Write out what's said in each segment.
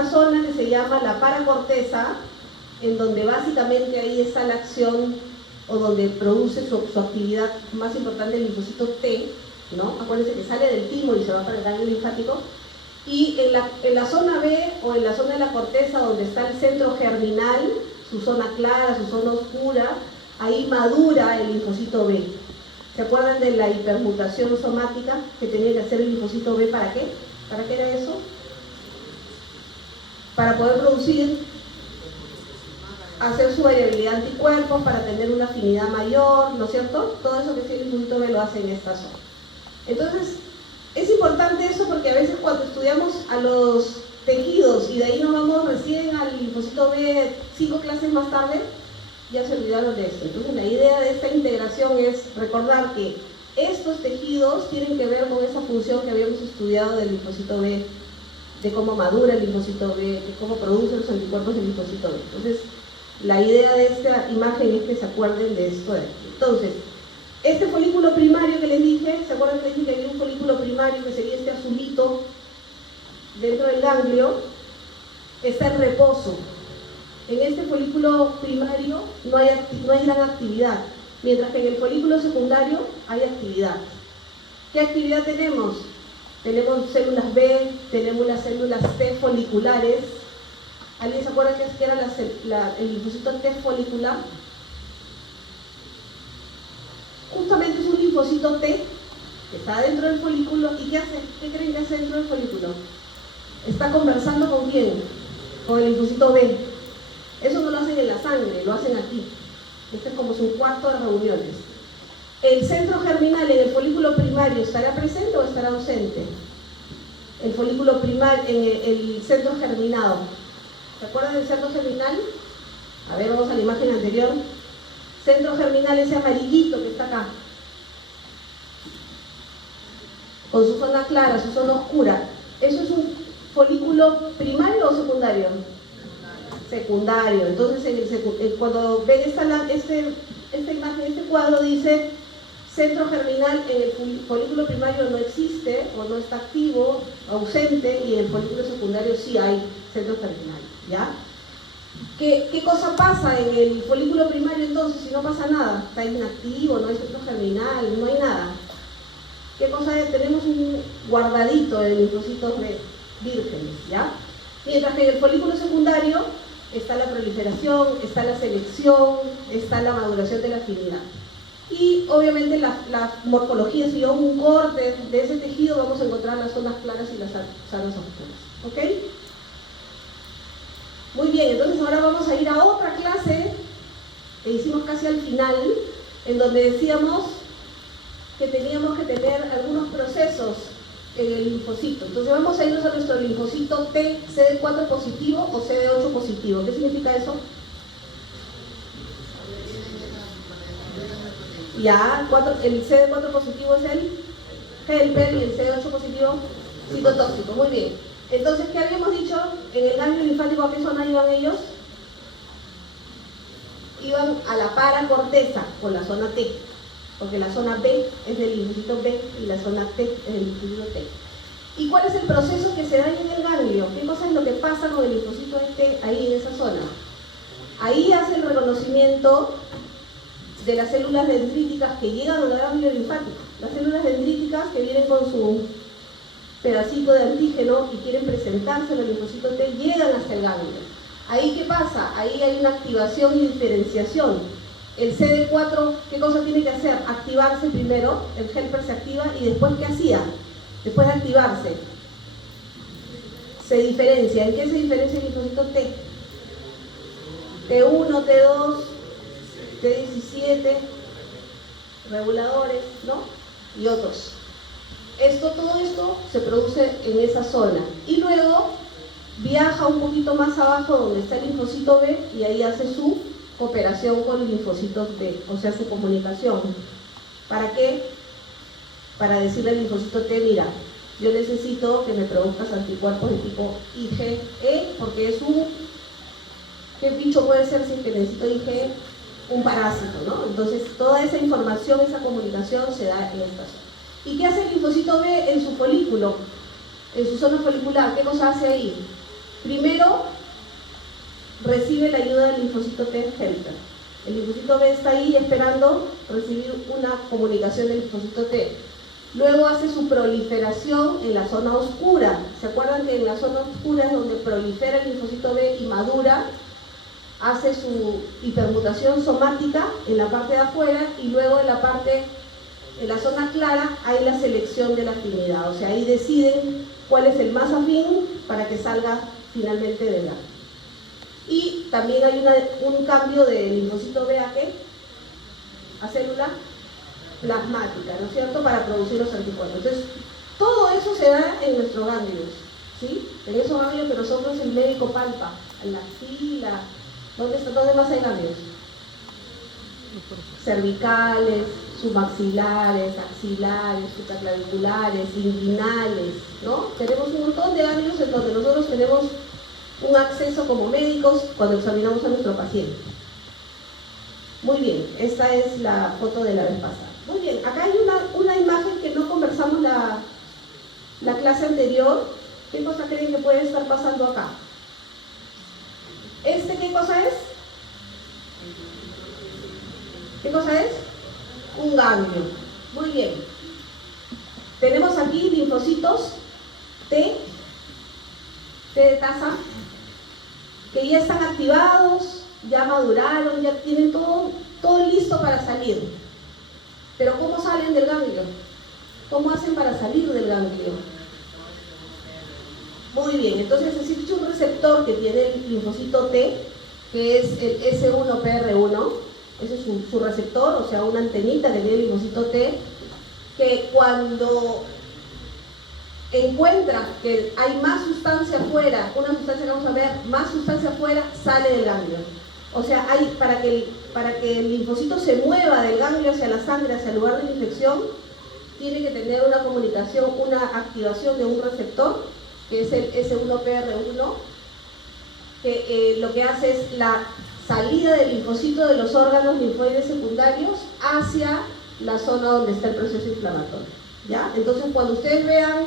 una zona que se llama la paracorteza, en donde básicamente ahí está la acción o donde produce su actividad más importante el linfocito T, ¿no? Acuérdense que sale del timo y se va para el ganglio linfático. Y en la zona B o en la zona de la corteza donde está el centro germinal, su zona clara, su zona oscura, ahí madura el linfocito B. ¿Se acuerdan de la hipermutación somática que tenía que hacer el linfocito B? ¿Para qué? ¿Para qué era eso? Para poder producir, hacer su variabilidad de anticuerpos, para tener una afinidad mayor, ¿no es cierto? Todo eso que tiene el linfocito B lo hace en esta zona. Entonces, es importante eso porque a veces cuando estudiamos a los tejidos y de ahí nos vamos recién al linfocito B 5 clases más tarde, ya se olvidaron de eso. Entonces la idea de esta integración es recordar que estos tejidos tienen que ver con esa función que habíamos estudiado del linfocito B, de cómo madura el linfocito B, de cómo produce los anticuerpos del linfocito B. Entonces, la idea de esta imagen es que se acuerden de esto de aquí. Entonces, este folículo primario que les dije, ¿se acuerdan que les dije que había un folículo primario que sería este azulito dentro del ganglio? Está en reposo. En este folículo primario no hay gran actividad, mientras que en el folículo secundario hay actividad. ¿Qué actividad tenemos? Tenemos células B, tenemos las células T foliculares. ¿Alguien se acuerda qué era el linfocito T folicular? Justamente es un linfocito T que está dentro del folículo. ¿Y qué hace? ¿Qué creen que hace dentro del folículo? Está conversando ¿con quién? Con el linfocito B. Eso no lo hacen en la sangre, lo hacen aquí. Este es como su cuarto de reuniones. ¿El centro germinal en el folículo primario estará presente o estará ausente? El folículo primario, en el centro germinado. ¿Se acuerdan del centro germinal? A ver, vamos a la imagen anterior. Centro germinal, ese amarillito que está acá, con su zona clara, su zona oscura. ¿Eso es un folículo primario o secundario? Secundario. Entonces, cuando ven esta imagen, este cuadro dice centro germinal en el folículo primario no existe o no está activo, ausente, y en el folículo secundario sí hay centro germinal, ¿ya? ¿Qué cosa pasa en el folículo primario entonces si no pasa nada? Está inactivo, no hay centro germinal, no hay nada. ¿Qué cosa es? Tenemos un guardadito de linfocitos vírgenes, ¿ya? Mientras que en el folículo secundario está la proliferación, está la selección, está la maduración de la afinidad. Y obviamente la morfología, si yo hago un corte de ese tejido, vamos a encontrar las zonas claras y las zonas oscuras. ¿Ok? Muy bien, entonces ahora vamos a ir a otra clase que hicimos casi al final, en donde decíamos que teníamos que tener algunos procesos en el linfocito. Entonces vamos a irnos a nuestro linfocito T, CD4 positivo o CD8 positivo. ¿Qué significa eso? Ya, el CD4 positivo es el helper y el CD8 positivo citotóxico. Muy bien. Entonces, ¿qué habíamos dicho? En el ganglio linfático, ¿a qué zona iban ellos? Iban a la paracorteza, con la zona T, porque la zona B es del linfocito B y la zona T es del linfocito T. ¿Y cuál es el proceso que se da ahí en el ganglio? ¿Qué cosa es lo que pasa con el linfocito T ahí en esa zona? Ahí hace el reconocimiento de las células dendríticas que llegan al ganglio linfático. Las células dendríticas que vienen con su pedacito de antígeno y quieren presentarse en el linfocito T, llegan hasta el ganglio. ¿Ahí qué pasa? Ahí hay una activación y diferenciación. El CD4, ¿qué cosa tiene que hacer? Activarse primero, el helper se activa y después, ¿qué hacía? Después de activarse, se diferencia. ¿En qué se diferencia el linfocito T? T1, T2, T17, reguladores, ¿no? Y otros. Todo esto se produce en esa zona. Y luego viaja un poquito más abajo donde está el linfocito B y ahí hace su cooperación con linfocitos B, o sea, su comunicación. ¿Para qué? Para decirle al linfocito T, mira, yo necesito que me produzcas anticuerpos de tipo IgE, porque es ¿qué bicho puede ser si es que necesito IgE? Un parásito, ¿no? Entonces, toda esa información, esa comunicación se da en esta zona. ¿Y qué hace el linfocito B en su folículo? En su zona folicular, ¿qué cosa hace ahí? Primero, recibe la ayuda del linfocito T helper. El linfocito B está ahí esperando recibir una comunicación del linfocito T. Luego hace su proliferación en la zona oscura. ¿Se acuerdan que en la zona oscura es donde prolifera el linfocito B y madura? Hace su hipermutación somática en la parte de afuera y luego en la zona clara hay la selección de la afinidad. O sea, ahí deciden cuál es el más afín para que salga finalmente del ganglio. Y también hay un cambio del linfocito B a ¿qué? A célula plasmática, ¿no es cierto?, para producir los anticuerpos. Entonces, todo eso se da en nuestros ganglios, ¿sí? En esos ganglios que nosotros el médico palpa, en la axila, ¿dónde más hay ganglios? Cervicales, submaxilares, axilares, supraclaviculares, inguinales, ¿no? Tenemos un montón de ganglios en donde nosotros tenemos un acceso como médicos cuando examinamos a nuestro paciente. Muy bien, esta es la foto de la vez pasada. Muy bien, acá hay una imagen que no conversamos la clase anterior. ¿Qué cosa creen que puede estar pasando acá? ¿Qué cosa es? ¿Qué cosa es? Un ganglio. Muy bien. Tenemos aquí linfocitos T de taza, que ya están activados, ya maduraron, ya tienen todo listo para salir. Pero ¿cómo salen del ganglio? ¿Cómo hacen para salir del ganglio? Muy bien, entonces existe un receptor que tiene el linfocito T, que es el S1PR1, ese es su receptor, o sea, una antenita que tiene el linfocito T, que cuando encuentra que hay más sustancia afuera, una sustancia que vamos a ver, más sustancia afuera, sale del ganglio. O sea, para que el linfocito se mueva del ganglio hacia la sangre, hacia el lugar de la infección, tiene que tener una comunicación, una activación de un receptor, que es el S1PR1, que lo que hace es la salida del linfocito de los órganos linfoides secundarios hacia la zona donde está el proceso inflamatorio, ¿ya? Entonces, cuando ustedes vean,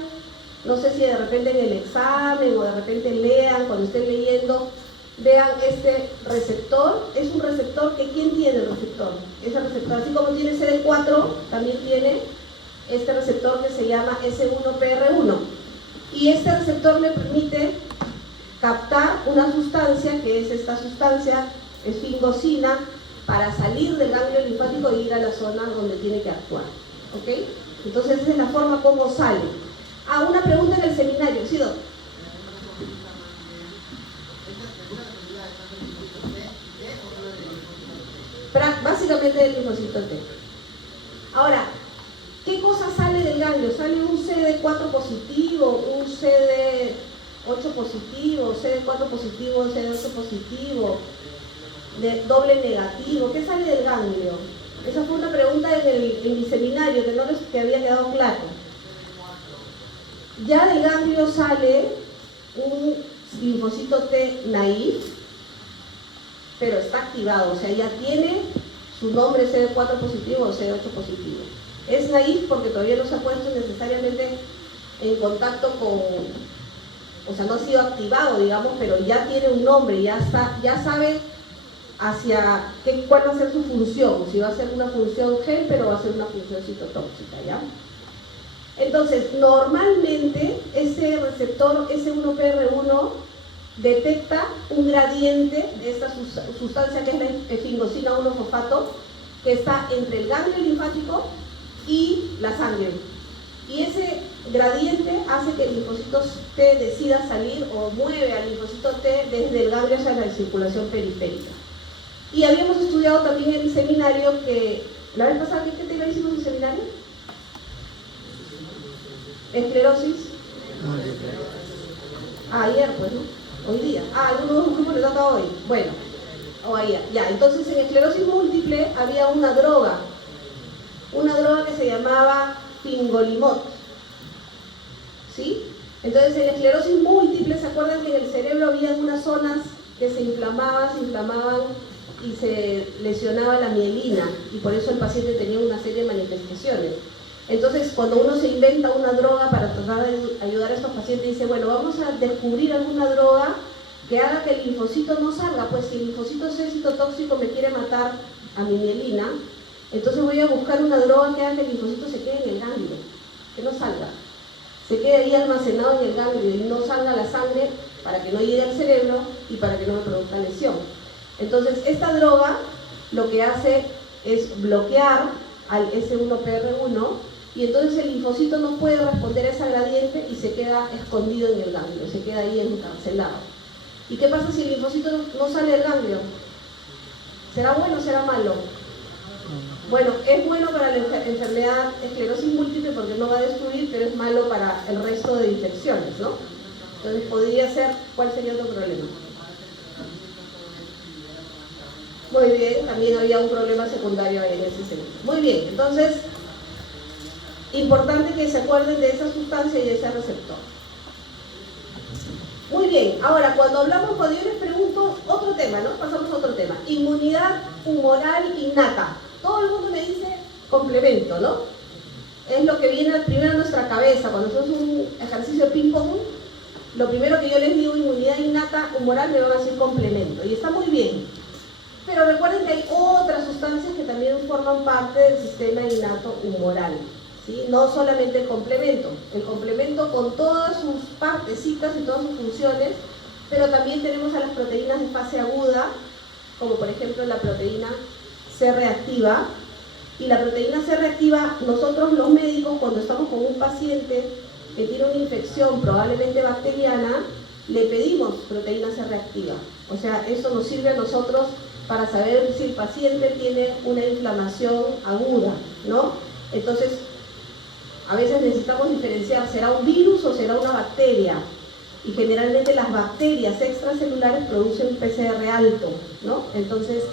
no sé si de repente en el examen o de repente lean, cuando estén leyendo, vean este receptor. Es un receptor que ¿quién tiene el receptor? Ese receptor, así como tiene CD4, también tiene este receptor que se llama S1PR1. Y este receptor le permite captar una sustancia, que es esta sustancia, esfingosina, para salir del ganglio linfático e ir a la zona donde tiene que actuar. ¿Ok? Entonces esa es la forma como sale. Una pregunta en el seminario, ¿sí, doctor? Básicamente del linfocito T. Ahora, ¿qué cosa sale del ganglio? Sale un CD4 positivo, un CD8 positivo, CD4 positivo, CD8 positivo, doble negativo. ¿Qué sale del ganglio? Esa fue una pregunta en mi seminario que había quedado claro. Ya del ganglio sale un linfocito T naïf, pero está activado, o sea, ya tiene su nombre CD4 positivo o CD8 positivo. Es naïf porque todavía no se ha puesto necesariamente en contacto con, o sea, no ha sido activado, digamos, pero ya tiene un nombre, ya sabe cuál va a ser su función, si va a ser una función gel, pero va a ser una función citotóxica, ¿ya? Entonces, normalmente ese receptor S1PR1 detecta un gradiente de esta sustancia que es la efingosina 1-fosfato, que está entre el ganglio linfático y la sangre. Y ese gradiente hace que el linfocito T decida salir o mueve al linfocito T desde el ganglio hacia la circulación periférica. Y habíamos estudiado también en el seminario que, la vez pasada, ¿qué tema hicimos en el seminario? Esclerosis. Ayer, pues, ¿no? Hoy día. Algunos grupos les toca hoy. Bueno, o ayer. Ya, entonces en esclerosis múltiple había una droga que se llamaba fingolimod. ¿Sí? Entonces en esclerosis múltiple, ¿se acuerdan que en el cerebro había unas zonas que se inflamaban y se lesionaba la mielina? Y por eso el paciente tenía una serie de manifestaciones. Entonces, cuando uno se inventa una droga para tratar de ayudar a estos pacientes, dice, bueno, vamos a descubrir alguna droga que haga que el linfocito no salga. Pues si el linfocito C citotóxico me quiere matar a mi mielina, entonces voy a buscar una droga que haga que el linfocito se quede en el ganglio, que no salga, se quede ahí almacenado en el ganglio y no salga a la sangre para que no llegue al cerebro y para que no me produzca lesión. Entonces esta droga lo que hace es bloquear al S1PR1 y entonces el linfocito no puede responder a esa gradiente y se queda escondido en el ganglio, se queda ahí encarcelado. ¿Y qué pasa si el linfocito no sale del ganglio? ¿Será bueno o será malo? Bueno, es bueno para la enfermedad esclerosis múltiple porque no va a destruir, pero es malo para el resto de infecciones, ¿no? Entonces podría ser, ¿cuál sería otro problema? Muy bien, también había un problema secundario en ese sentido. Muy bien, entonces, importante que se acuerden de esa sustancia y de ese receptor. Muy bien, ahora cuando yo les pregunto otro tema, ¿no? Pasamos a otro tema. Inmunidad humoral innata. Todo el mundo me dice complemento, ¿no? Es lo que viene primero a nuestra cabeza. Cuando hacemos un ejercicio de ping-pong, lo primero que yo les digo, inmunidad innata humoral, me van a decir complemento. Y está muy bien. Pero recuerden que hay otras sustancias que también forman parte del sistema innato humoral, ¿sí? No solamente el complemento con todas sus partecitas y todas sus funciones, pero también tenemos a las proteínas de fase aguda, como por ejemplo la proteína C reactiva. Y la proteína C reactiva, nosotros los médicos, cuando estamos con un paciente que tiene una infección probablemente bacteriana, le pedimos proteína C reactiva. O sea, eso nos sirve a nosotros para saber si el paciente tiene una inflamación aguda, ¿no? Entonces, a veces necesitamos diferenciar, ¿será un virus o será una bacteria? Y generalmente las bacterias extracelulares producen PCR alto, ¿no? Entonces,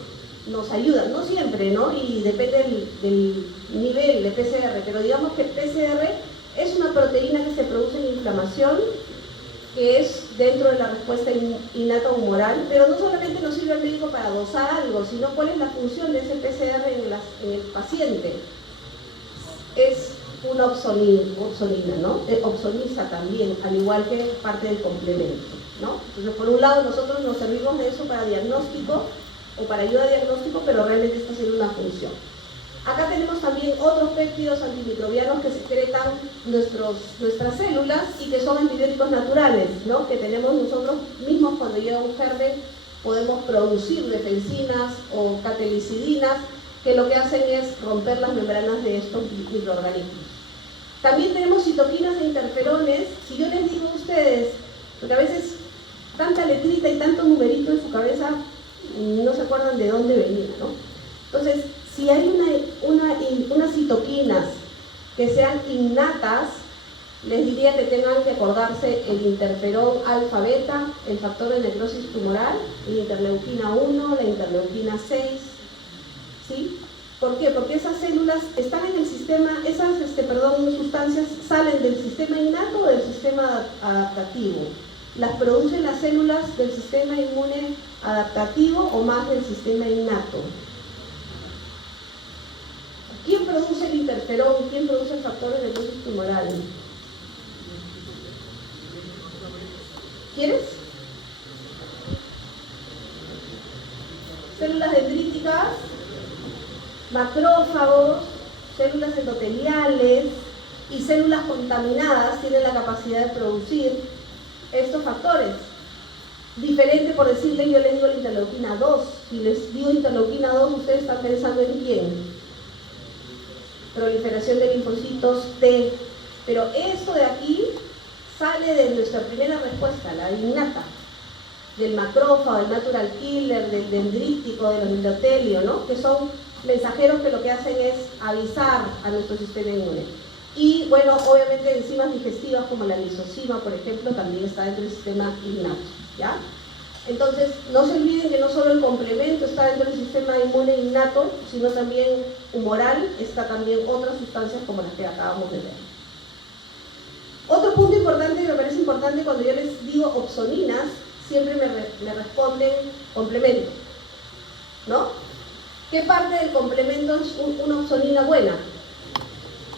nos ayudan, no siempre, ¿no? Y depende del nivel de PCR, pero digamos que el PCR es una proteína que se produce en inflamación, que es dentro de la respuesta innata humoral, pero no solamente nos sirve al médico para dosar algo, sino cuál es la función de ese PCR en el paciente. Es una opsonina, ¿no? Opsoniza también, al igual que parte del complemento, ¿no? Entonces, por un lado, nosotros nos servimos de eso para diagnóstico o para ayuda a diagnóstico, pero realmente está haciendo una función. Acá tenemos también otros péptidos antimicrobianos que secretan nuestras células y que son antibióticos naturales, ¿no? Que tenemos nosotros mismos cuando llega un germen, podemos producir defensinas o catelicidinas que lo que hacen es romper las membranas de estos microorganismos. También tenemos citoquinas e interferones. Si yo les digo a ustedes, porque a veces tanta letrita y tanto numerito en su cabeza no se acuerdan de dónde venía, ¿no? Entonces, si hay unas citoquinas que sean innatas, les diría que tengan que acordarse el interferón alfa beta, el factor de necrosis tumoral, la interleuquina 1, la interleuquina 6, ¿sí? ¿Por qué? Porque esas células están en el sistema, esas sustancias salen del sistema innato o del sistema adaptativo. Las producen las células del sistema inmune adaptativo o más del sistema innato. ¿Quién produce el interferón? ¿Quién produce el factor de necrosis tumoral? ¿Quieres? Células dendríticas, macrófagos, células endoteliales y células contaminadas tienen la capacidad de producir estos factores. Diferente, por decirle, yo les digo la interleuquina 2. Si les digo interleuquina 2, ustedes están pensando en quién. Proliferación de linfocitos T. Pero esto de aquí sale de nuestra primera respuesta, la innata, del macrófago, del natural killer, del dendrítico, del endotelio, ¿no? Que son mensajeros que lo que hacen es avisar a nuestro sistema inmune. Y bueno, obviamente enzimas digestivas como la lisozima, por ejemplo, también está dentro del sistema innato, ¿ya? Entonces, no se olviden que no solo el complemento está dentro del sistema inmune innato, sino también humoral, está también otras sustancias como las que acabamos de ver. Otro punto importante que me parece importante cuando yo les digo opsoninas, siempre me responden complemento, ¿no? ¿Qué parte del complemento es una opsonina buena?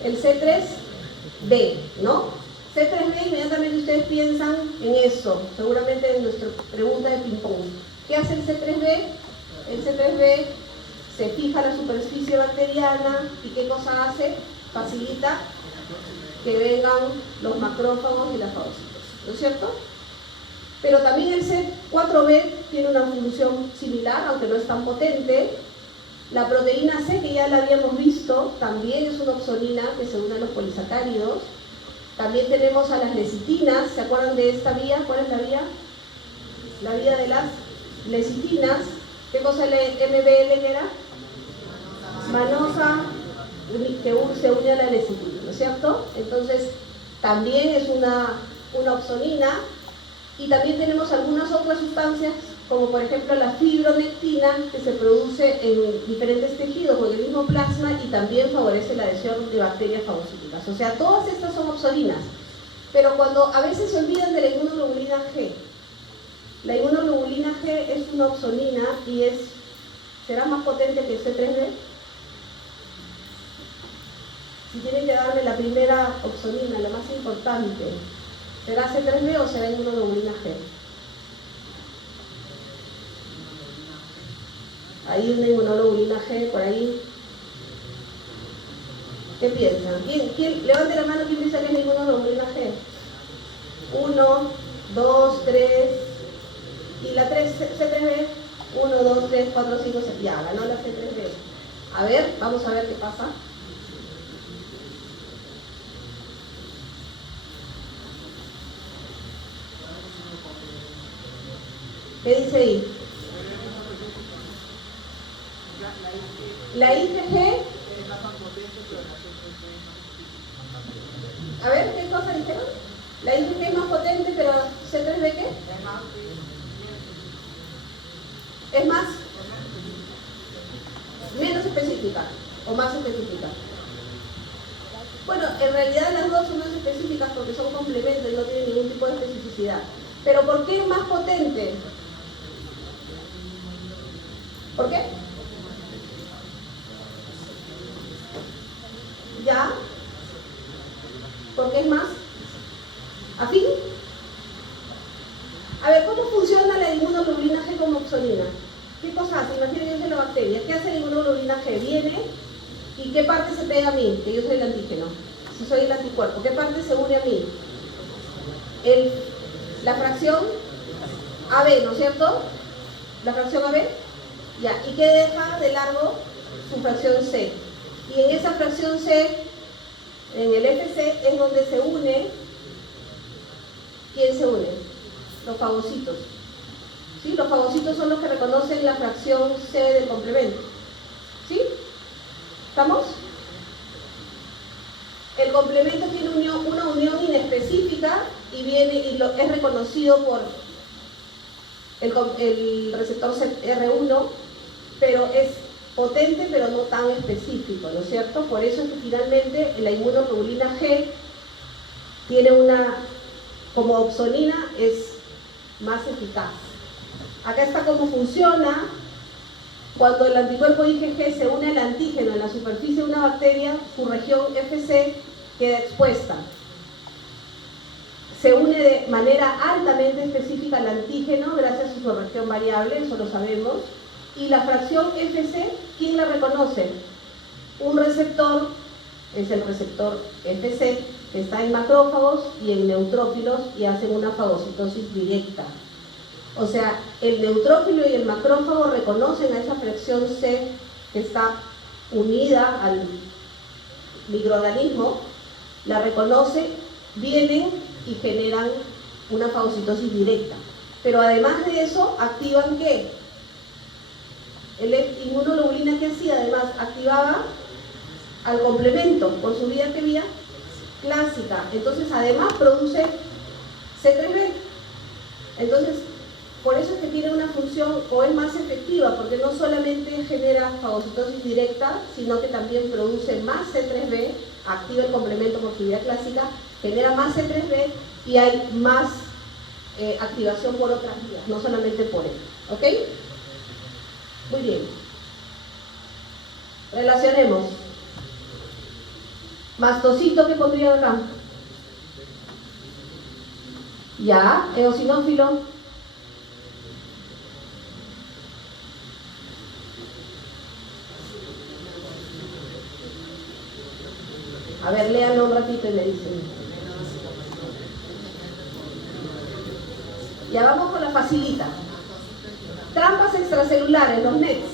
El C3b, ¿no? C3b, inmediatamente ustedes piensan en eso. Seguramente en nuestra pregunta ¿Qué hace el C3b? El C3b se fija a la superficie bacteriana y ¿qué cosa hace? Facilita que vengan los macrófagos y las fagocitos, ¿no es cierto? Pero también el C4b tiene una función similar, aunque no es tan potente. La proteína C, que ya la habíamos visto, también es una opsonina que se une a los polisacáridos. También tenemos a las lecitinas, ¿se acuerdan de esta vía? ¿Cuál es la vía? La vía de las lecitinas. ¿Qué cosa es el MBL que era? Manosa, que se une a la lecitina, ¿no es cierto? Entonces, también es una opsonina. Y también tenemos algunas otras sustancias, como por ejemplo la fibronectina, que se produce en diferentes tejidos con el mismo plasma y también favorece la adhesión de bacterias fagocíticas. O sea, todas estas son opsoninas. Pero cuando a veces se olvidan de la inmunoglobulina G, la inmunoglobulina G es una opsonina y ¿será más potente que el C3b? Si tienen que darle la primera opsonina, la más importante, ¿será C3b o será inmunoglobulina G? Hay una inmunoglobulina G por ahí. ¿Qué piensan? ¿Quién? Levante la mano, ¿quién piensa que es la inmunoglobulina G? 1, 2, 3. ¿Y la 3, C3b? 1, 2, 3, 4, 5, 6. Ya, ganó la C3b. A ver, vamos a ver qué pasa. ¿Qué dice ahí? La IgG. A ver, ¿qué cosa dijeron? La IgG es más potente, pero C3b ¿qué? Es más, menos específica o más específica. Bueno, en realidad las dos son más específicas porque son complementos y no tienen ningún tipo de especificidad. Pero ¿por qué es más potente? ¿Por qué? ¿Ya? ¿Por qué es más afín? A ver, ¿cómo funciona la inmunoglobulina G como opsonina? ¿Qué cosa hace? Imagínense la bacteria. ¿Qué hace la inmunoglobulina G? Viene y ¿qué parte se pega a mí? Que yo soy el antígeno. Si soy el anticuerpo, ¿qué parte se une a mí? La fracción AB, ¿no es cierto? La fracción AB. Ya, ¿y qué deja de largo? Su fracción C. Y en esa fracción C, en el FC, es donde se une. ¿Quién se une? Los fagocitos. ¿Sí? Los fagocitos son los que reconocen la fracción C del complemento. ¿Sí? ¿Estamos? El complemento tiene una unión inespecífica y es reconocido por el receptor R1, pero es potente pero no tan específico, ¿no es cierto? Por eso es que finalmente la inmunoglobulina G tiene como opsonina es más eficaz. Acá está cómo funciona. Cuando el anticuerpo IgG se une al antígeno en la superficie de una bacteria, su región FC queda expuesta. Se une de manera altamente específica al antígeno gracias a su región variable, eso lo sabemos. Y la fracción FC, ¿quién la reconoce? Un receptor, es el receptor FC, que está en macrófagos y en neutrófilos y hacen una fagocitosis directa. O sea, el neutrófilo y el macrófago reconocen a esa fracción C que está unida al microorganismo, la reconoce, vienen y generan una fagocitosis directa. Pero además de eso, activan ¿qué? El inmunoglobulina que hacía, además, activaba al complemento, por su vía, ¿qué vía? Clásica. Entonces, además, produce C3b. Entonces, por eso es que tiene una función, o es más efectiva, porque no solamente genera fagocitosis directa, sino que también produce más C3b, activa el complemento por su vía clásica, genera más C3b y hay más activación por otras vías, no solamente por él. ¿Ok? Muy bien. Relacionemos. Mastocito, ¿qué pondría acá? Ya, eosinófilo. A ver, léanlo un ratito y me dicen. Ya vamos con la facilita. Trampas extracelulares, los NETs.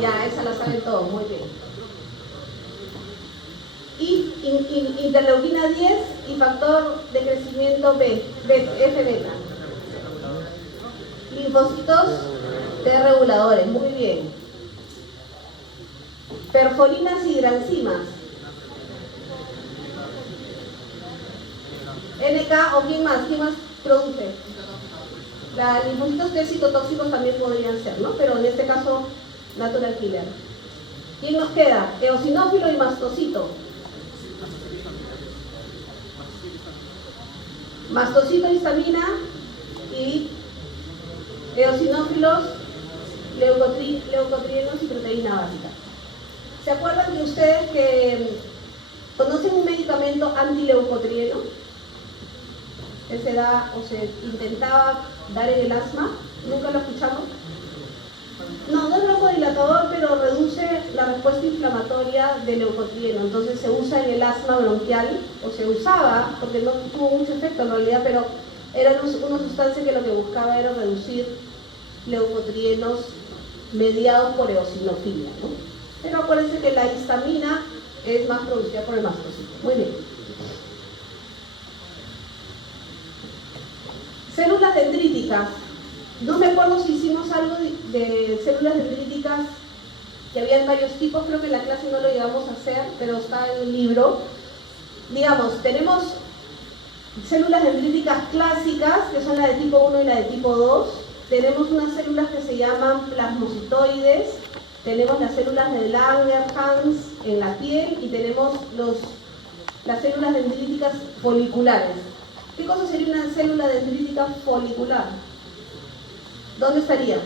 Ya, esa la saben todos, muy bien. Y interleuquina 10 y factor de crecimiento F-beta. Linfocitos T reguladores, muy bien. Perfolinas y hidrancimas. NK o quién más produce. Los linfocitos T citotóxicos también podrían ser, ¿no? Pero en este caso, natural killer. ¿Quién nos queda? Eosinófilo y mastocito. Mastocito, histamina y eosinófilos, leucotrienos y proteína básica. ¿Se acuerdan de ustedes que conocen un medicamento antileucotrieno que se da o se intentaba dar en el asma? ¿Nunca lo escuchamos? No es broncodilatador, pero reduce la respuesta inflamatoria del leucotrieno. Entonces se usa en el asma bronquial, o se usaba, porque no tuvo mucho efecto en realidad, pero era una sustancia que lo que buscaba era reducir leucotrienos mediados por eosinofilia, ¿no? Pero acuérdense que la histamina es más producida por el mastocito. Muy bien. Células dendríticas. No me acuerdo si hicimos algo de células dendríticas, que habían varios tipos, creo que en la clase no lo llegamos a hacer, pero está en el libro. Digamos, tenemos células dendríticas clásicas, que son la de tipo 1 y la de tipo 2. Tenemos unas células que se llaman plasmocitoides, tenemos las células de Langerhans en la piel y tenemos las células dendríticas foliculares. ¿Qué cosa sería una célula dendrítica folicular? ¿Dónde estaría?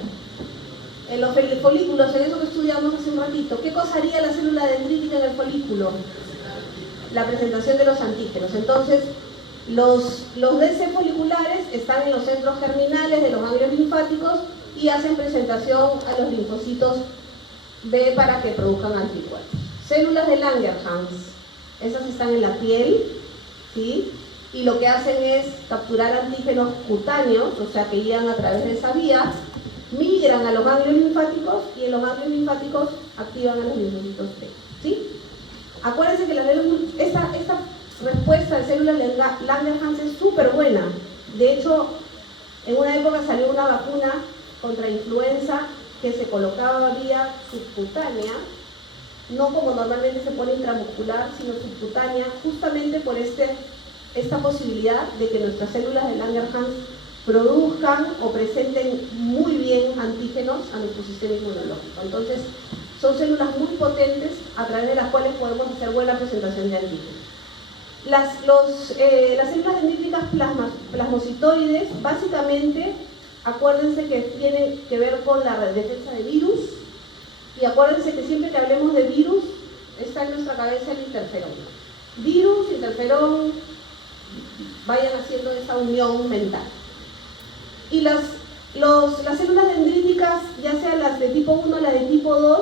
En los folículos, en eso que estudiamos hace un ratito. ¿Qué cosa haría la célula dendrítica en el folículo? La presentación de los antígenos. Entonces, los DC foliculares están en los centros germinales de los ganglios linfáticos y hacen presentación a los linfocitos B para que produzcan anticuerpos. Células de Langerhans, esas están en la piel, ¿sí? Y lo que hacen es capturar antígenos cutáneos, o sea que llegan a través de esa vía, migran a los ganglios linfáticos y en los ganglios linfáticos activan a los linfocitos T, ¿sí? Acuérdense que esta respuesta de células de Langerhans es súper buena. De hecho, en una época salió una vacuna contra influenza que se colocaba vía subcutánea, no como normalmente se pone intramuscular, sino subcutánea, justamente por esta posibilidad de que nuestras células de Langerhans produzcan o presenten muy bien antígenos a nuestro sistema inmunológico. Entonces, son células muy potentes a través de las cuales podemos hacer buena presentación de antígenos. Las células dendríticas plasmocitoides, básicamente, acuérdense que tienen que ver con la defensa de virus, y acuérdense que siempre que hablemos de virus, está en nuestra cabeza el interferón. Virus, interferón, vayan haciendo esa unión mental. Y las células dendríticas, ya sean las de tipo 1 o las de tipo 2,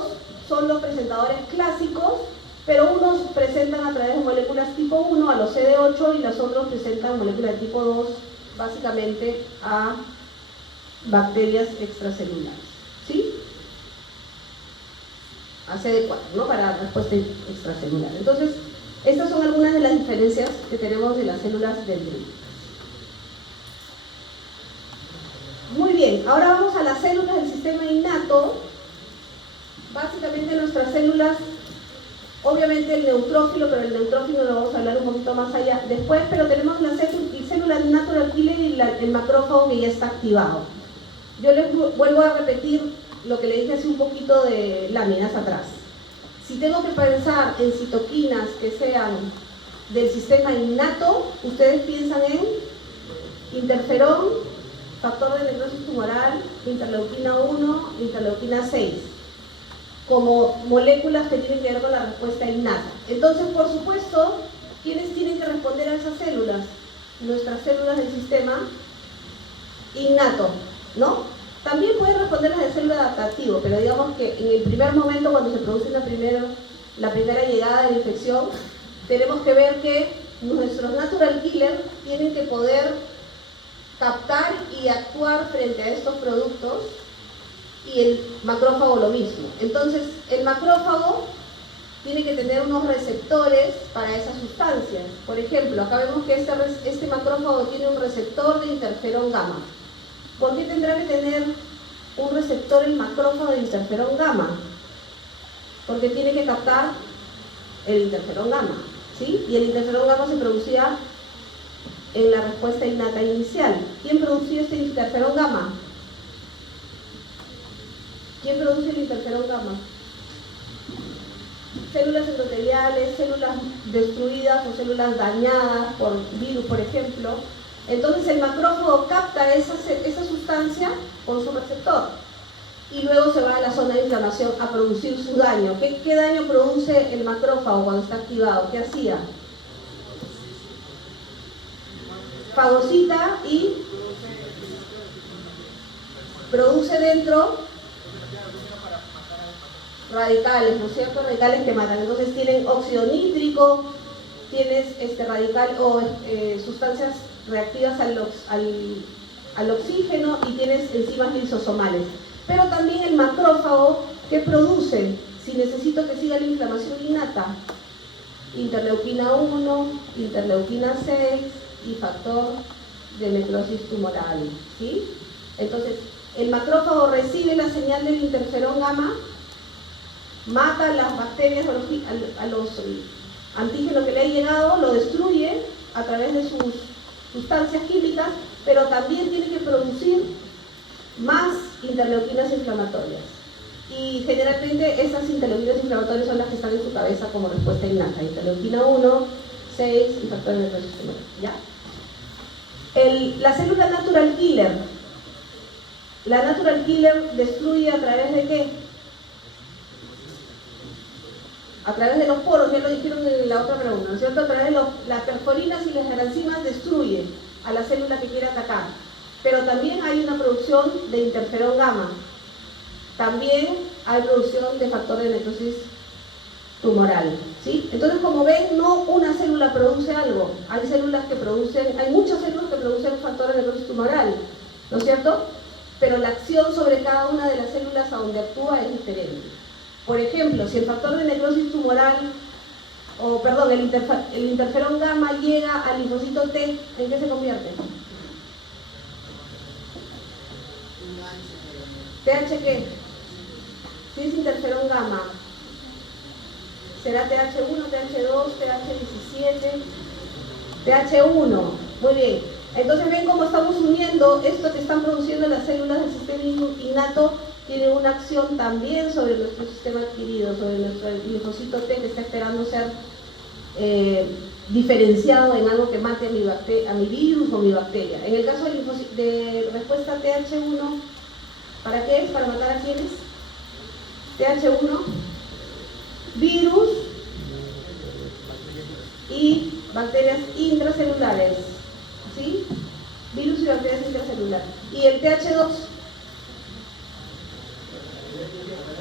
son los presentadores clásicos, pero unos presentan a través de moléculas tipo 1 a los CD8 y los otros presentan moléculas de tipo 2 básicamente a bacterias extracelulares, ¿sí? A CD4, ¿no? Para respuesta extracelular. Entonces, estas son algunas de las diferencias que tenemos de las células dendríticas. Muy bien, ahora vamos a las células del sistema innato. Básicamente nuestras células, obviamente el neutrófilo, pero el neutrófilo lo vamos a hablar un poquito más allá después, pero tenemos la célula natural killer y el macrófago que ya está activado. Yo les vuelvo a repetir lo que le dije hace un poquito de láminas atrás. Si tengo que pensar en citoquinas que sean del sistema innato, ustedes piensan en interferón, factor de necrosis tumoral, interleuquina 1, interleuquina 6, como moléculas que tienen que ver con la respuesta innata. Entonces, por supuesto, ¿quiénes tienen que responder a esas células? Nuestras células del sistema innato, ¿no? También pueden responder las de célula adaptativo, pero digamos que en el primer momento, cuando se produce la primera llegada de la infección, tenemos que ver que nuestros natural killers tienen que poder captar y actuar frente a estos productos, y el macrófago lo mismo. Entonces, el macrófago tiene que tener unos receptores para esas sustancias. Por ejemplo, acá vemos que este macrófago tiene un receptor de interferón gamma. ¿Por qué tendrá que tener un receptor el macrófago de interferón gamma? Porque tiene que captar el interferón gamma, ¿sí? Y el interferón gamma se producía en la respuesta innata inicial. ¿Quién producía este interferón gamma? ¿Quién produce el interferón gamma? Células endoteliales, células destruidas o células dañadas por virus, por ejemplo. Entonces el macrófago capta esa sustancia con su receptor y luego se va a la zona de inflamación a producir su daño. ¿Qué daño produce el macrófago cuando está activado? ¿Qué hacía? Fagocita y produce dentro radicales, ¿no es cierto? Radicales que matan. Entonces tienen óxido nítrico, tienes radical o sustancias reactivas al oxígeno, y tienes enzimas lisosomales. Pero también el macrófago, ¿qué produce? Si necesito que siga la inflamación innata, interleuquina 1, interleuquina 6 y factor de necrosis tumoral, ¿sí? Entonces, el macrófago recibe la señal del interferón gamma, mata a las bacterias, a los antígenos que le ha llegado, lo destruye a través de sus sustancias químicas, pero también tiene que producir más interleuquinas inflamatorias. Y generalmente esas interleuquinas inflamatorias son las que están en su cabeza como respuesta innata: interleuquina 1, 6 y factor de necrosis tumoral, ¿ya? La célula natural killer. La natural killer destruye a través de ¿qué? A través de los poros, ya lo dijeron en la otra pregunta, ¿no es cierto? A través de las perforinas y las enzimas destruye a la célula que quiere atacar. Pero también hay una producción de interferón gamma. También hay producción de factor de necrosis tumoral, ¿sí? Entonces, como ven, no una célula produce algo. Hay muchas células que producen factor de necrosis tumoral, ¿no es cierto? Pero la acción sobre cada una de las células a donde actúa es diferente. Por ejemplo, si el factor de necrosis tumoral, el interferón gamma llega al linfocito T, ¿en qué se convierte? ¿TH qué? Si es interferón gamma, ¿será TH1, TH2, TH17? TH1, muy bien. Entonces ven cómo estamos uniendo esto que están produciendo las células del sistema innato. Tiene una acción también sobre nuestro sistema adquirido, sobre nuestro linfocito T, que está esperando ser diferenciado en algo que mate a mi virus o mi bacteria. En el caso de respuesta TH1, ¿para qué es? ¿Para matar a quiénes? TH1, virus y bacterias intracelulares, ¿sí? Virus y bacterias intracelulares. ¿Y el TH2?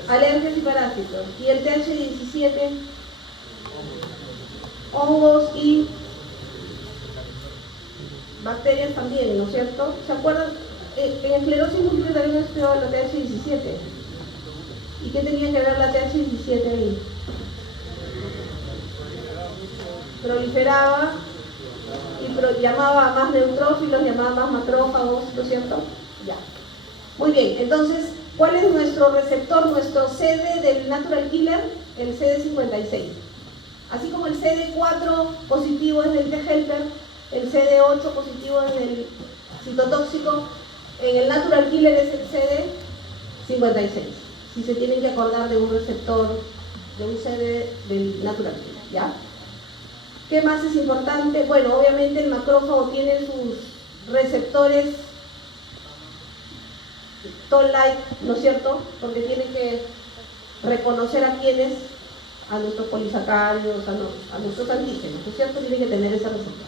Alergias y parásitos. ¿Y el TH17? Hongos y bacterias también, ¿no es cierto? ¿Se acuerdan? En esclerosis múltiple también hemos estudiado la TH17. ¿Y qué tenía que ver la TH17 ahí? Proliferaba y llamaba a más neutrófilos, llamaba a más macrófagos, ¿no es cierto? Ya. Muy bien, entonces, ¿cuál es nuestro receptor, nuestro CD del natural killer? El CD56. Así como el CD4 positivo es del T-helper, el CD8 positivo es del citotóxico, en el natural killer es el CD56. Si se tienen que acordar de un receptor, de un CD del natural killer, ¿ya? ¿Qué más es importante? Bueno, obviamente el macrófago tiene sus receptores toll-like, ¿no es cierto? Porque tiene que reconocer a quienes, a nuestros polisacáridos, a nuestros antígenos, ¿no es cierto? Tiene que tener ese receptor.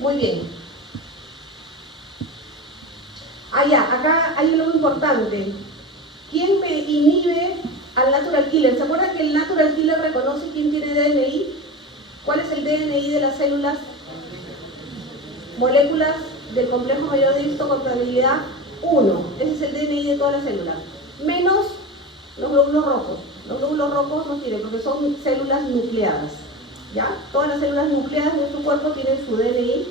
Muy bien. Acá hay algo importante. ¿Quién me inhibe al natural killer? ¿Se acuerdan que el natural killer reconoce quién tiene DNI? ¿Cuál es el DNI de las células? Moléculas del complejo mayor de histocompatibilidad 1. Ese es el DNI de todas las células. Menos los glóbulos rojos. Los glóbulos rojos no tienen porque son células nucleadas. ¿Ya? Todas las células nucleadas de nuestro cuerpo tienen su DNI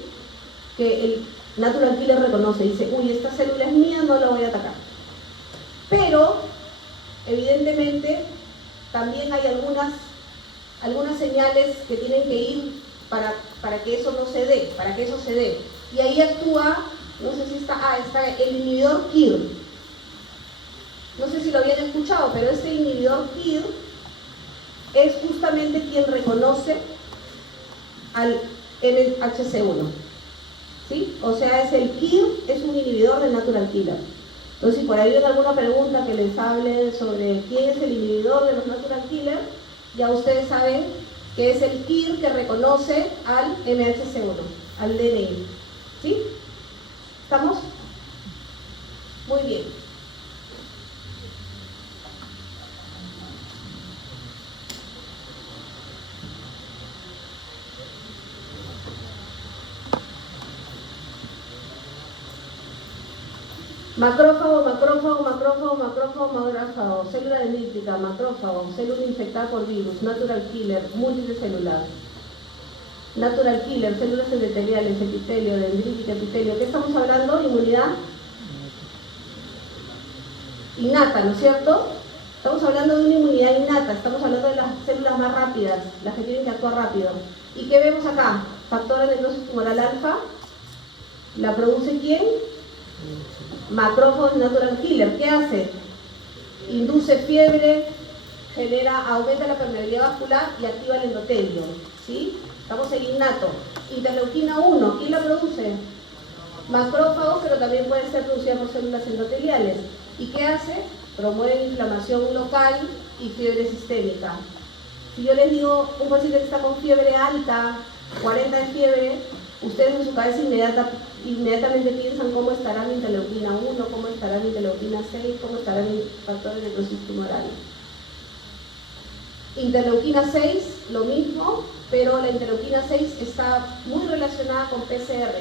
que el natural killer reconoce. Dice, uy, esta célula es mía, no la voy a atacar. Pero, evidentemente, también hay algunas señales que tienen que ir para que eso no se dé, para que eso se dé. Y ahí actúa, no sé si está el inhibidor KIR. No sé si lo habían escuchado, pero este inhibidor KIR es justamente quien reconoce al MHC1. ¿Sí? O sea, es el KIR, es un inhibidor del natural killer. Entonces, si por ahí ven alguna pregunta que les hable sobre quién es el inhibidor de los natural killer, ya ustedes saben que es el KIR que reconoce al MHC1, al DNI. ¿Sí? ¿Estamos? Muy bien. Macrófago, macrófago, macrófago, macrófago, macrófago, célula dendrítica, macrófago, célula infectada por virus, natural killer, multicelular. Natural killer, células endoteliales, epitelio, dendrítica, epitelio. ¿Qué estamos hablando? Inmunidad innata, ¿no es cierto? Estamos hablando de una inmunidad innata, estamos hablando de las células más rápidas, las que tienen que actuar rápido. ¿Y qué vemos acá? Factor de necrosis tumoral alfa. ¿La produce quién? Macrófago natural killer. ¿Qué hace? Induce fiebre, aumenta la permeabilidad vascular y activa el endotelio. ¿Sí? Estamos en innato. Interleuquina 1, ¿quién la produce? Macrófagos, pero también puede ser producida por células endoteliales. ¿Y qué hace? Promueve inflamación local y fiebre sistémica. Si yo les digo un paciente que está con fiebre alta, 40 de fiebre, ustedes en su cabeza inmediatamente piensan cómo estará mi interleuquina 1, cómo estará mi interleuquina 6, cómo estará mi factor de necrosis tumoral. Interleuquina 6, lo mismo, pero la interleuquina 6 está muy relacionada con PCR.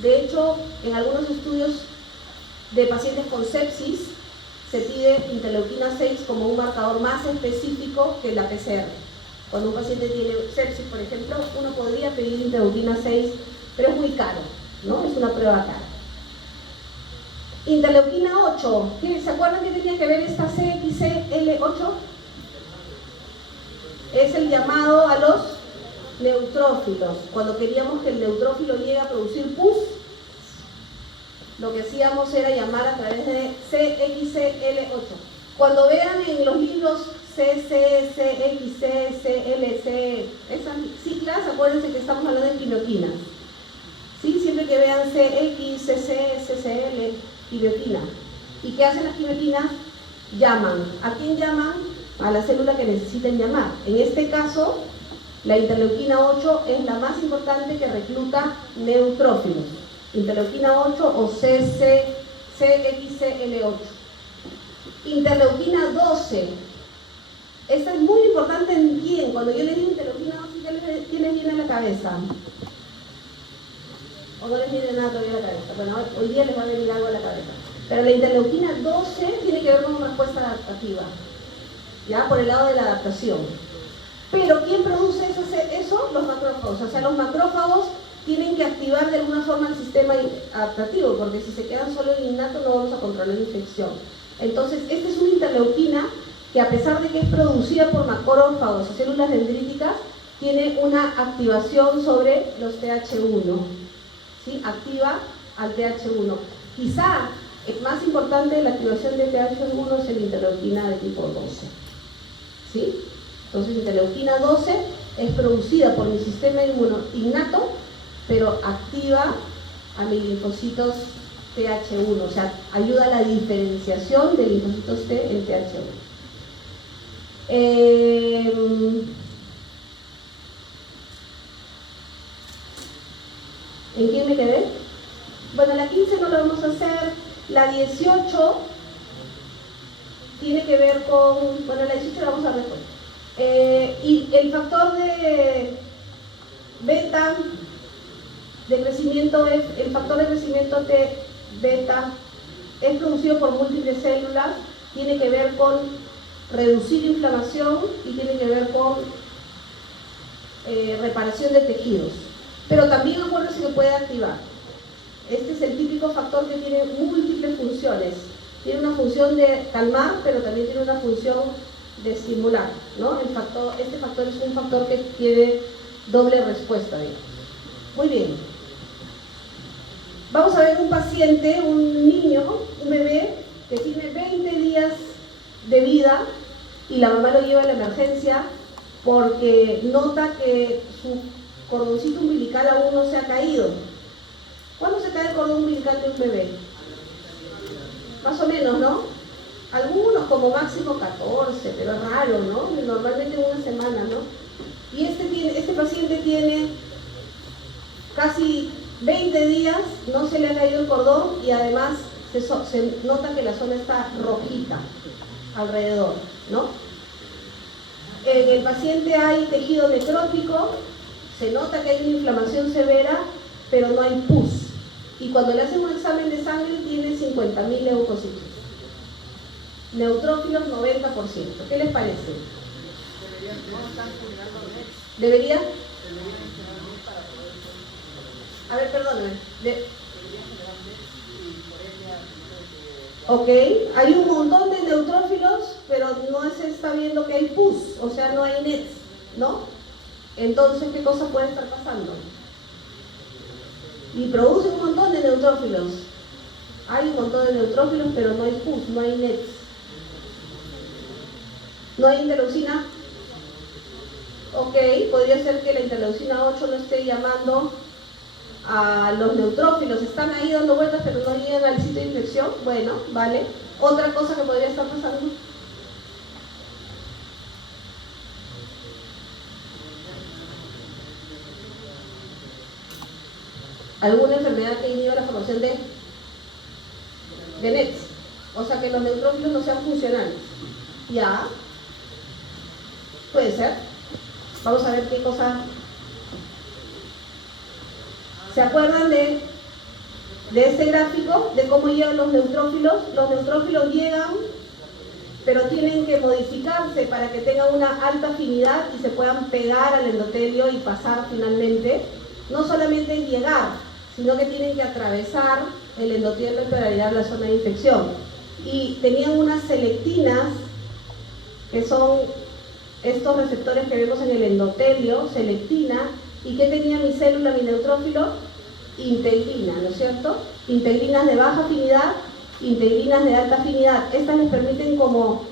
De hecho, en algunos estudios de pacientes con sepsis, se pide interleuquina 6 como un marcador más específico que la PCR. Cuando un paciente tiene sepsis, por ejemplo, uno podría pedir interleuquina 6, pero es muy caro, ¿no? Es una prueba cara. Interleuquina 8, ¿se acuerdan que tenía que ver esta CXCL8? Es el llamado a los neutrófilos. Cuando queríamos que el neutrófilo llegue a producir pus, lo que hacíamos era llamar a través de CXCL8. Cuando vean en los libros CC, CXC, CLC, esas siglas, acuérdense que estamos hablando de quimioquinas. ¿Sí? Siempre que vean CX, CC, CCL, quimioquina. ¿Y qué hacen las quimioquinas? Llaman. ¿A quién llaman? A la célula que necesiten llamar. En este caso, la interleuquina 8 es la más importante que recluta neutrófilos. Interleuquina 8 o CXCL8. Interleuquina 12. Esta es muy importante en quién. Cuando yo les digo interleuquina 12, ¿qué les viene a la cabeza? ¿O no les viene nada todavía a la cabeza? Bueno, hoy día les va a venir algo a la cabeza. Pero la interleuquina 12 tiene que ver con una respuesta adaptativa, ¿ya? Por el lado de la adaptación. Pero ¿quién produce eso? Los macrófagos. O sea, los macrófagos tienen que activar de alguna forma el sistema adaptativo, porque si se quedan solo en innato no vamos a controlar la infección. Entonces, esta es una interleuquina que, a pesar de que es producida por macrófagos y células dendríticas, tiene una activación sobre los TH1. ¿Sí? Activa al TH1. Quizá el más importante de la activación de TH1 es la interleuquina de tipo 12. ¿Sí? Entonces, interleuquina 12 es producida por mi sistema innato, pero activa a mis linfocitos TH1, o sea, ayuda a la diferenciación de linfocitos T en TH1. ¿En quién me quedé? Bueno, la 15 no la vamos a hacer. La 18 tiene que ver con... Bueno, la 18 la vamos a ver después. Y el factor de beta de crecimiento, el factor de crecimiento T beta es producido por múltiples células, tiene que ver con reducir inflamación y tiene que ver con reparación de tejidos. Pero también acuérdense que puede activar. Este es el típico factor que tiene múltiples funciones. Tiene una función de calmar, pero también tiene una función de estimular, ¿no? Este factor es un factor que tiene doble respuesta, digamos. Muy bien. Vamos a ver un paciente, un niño, un bebé que tiene 20 días de vida y la mamá lo lleva a la emergencia porque nota que su cordoncito umbilical aún no se ha caído. ¿Cuándo se cae el cordón umbilical de un bebé? Más o menos, ¿no? Algunos como máximo 14, pero es raro, ¿no? Normalmente en una semana, ¿no? Y este paciente tiene casi 20 días, no se le ha caído el cordón y además se nota que la zona está rojita alrededor, ¿no? En el paciente hay tejido necrótico, se nota que hay una inflamación severa, pero no hay pus. Y cuando le hacen un examen de sangre tiene 50.000 leucocitos. Neutrófilos 90%. ¿Qué les parece? ¿Debería? A ver, perdóname. Ok, hay un montón de neutrófilos, pero no se está viendo que hay pus, o sea, no hay NETs, ¿no? Entonces, ¿qué cosa puede estar pasando? Y produce un montón de neutrófilos. Hay un montón de neutrófilos, pero no hay pus, no hay NETs. ¿No hay interleucina? Ok, podría ser que la interleucina 8 no esté llamando a los neutrófilos. Están ahí dando vueltas, pero no llegan al sitio de infección. Bueno, vale. Otra cosa que podría estar pasando. ¿Alguna enfermedad que inhiba la formación de NETs? O sea, que los neutrófilos no sean funcionales. Ya. Puede ser. Vamos a ver qué cosa. ¿Se acuerdan de este gráfico? De cómo llegan los neutrófilos. Los neutrófilos llegan, pero tienen que modificarse para que tengan una alta afinidad y se puedan pegar al endotelio y pasar finalmente. No solamente es llegar, sino que tienen que atravesar el endotelio para llegar a la zona de infección. Y tenían unas selectinas, que son estos receptores que vemos en el endotelio, selectina. ¿Y qué tenía mi célula, mi neutrófilo? Integrina, ¿no es cierto? Integrinas de baja afinidad, integrinas de alta afinidad. Estas les permiten como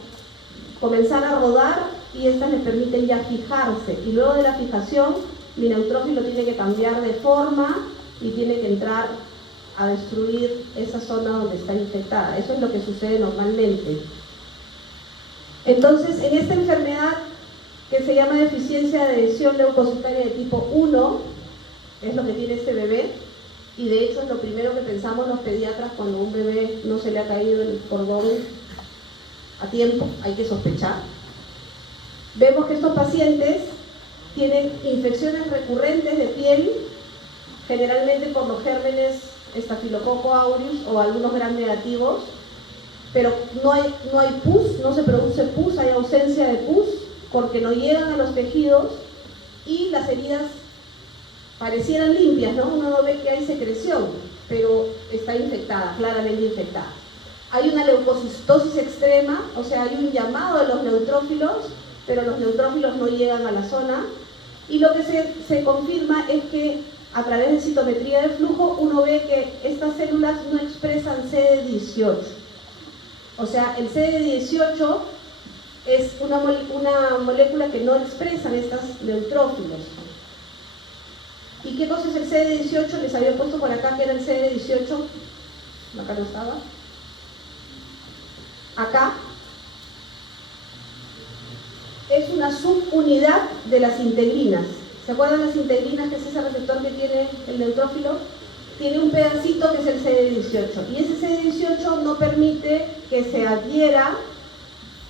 comenzar a rodar y estas les permiten ya fijarse. Y luego de la fijación, mi neutrófilo tiene que cambiar de forma y tiene que entrar a destruir esa zona donde está infectada. Eso es lo que sucede normalmente. Entonces, en esta enfermedad que se llama deficiencia de adhesión leucocitaria de tipo 1, es lo que tiene este bebé, y de hecho es lo primero que pensamos los pediatras cuando a un bebé no se le ha caído el cordón a tiempo, hay que sospechar. Vemos que estos pacientes tienen infecciones recurrentes de piel, generalmente por los gérmenes Staphylococcus aureus o algunos gram negativos, pero no hay pus, no se produce pus, hay ausencia de pus, porque no llegan a los tejidos y las heridas parecieran limpias, ¿no? Uno no ve que hay secreción, pero está infectada, claramente infectada. Hay una leucocitosis extrema, o sea, hay un llamado de los neutrófilos, pero los neutrófilos no llegan a la zona. Y lo que se confirma es que a través de citometría de flujo uno ve que estas células no expresan CD18. O sea, el CD18 es una molécula que no expresan estos neutrófilos. ¿Y qué cosa es el CD18? Les había puesto por acá que era el CD18. Acá no estaba. Acá. Es una subunidad de las integrinas. ¿Se acuerdan las integrinas, que es ese receptor que tiene el neutrófilo? Tiene un pedacito que es el CD18. Y ese CD18 no permite que se adhiera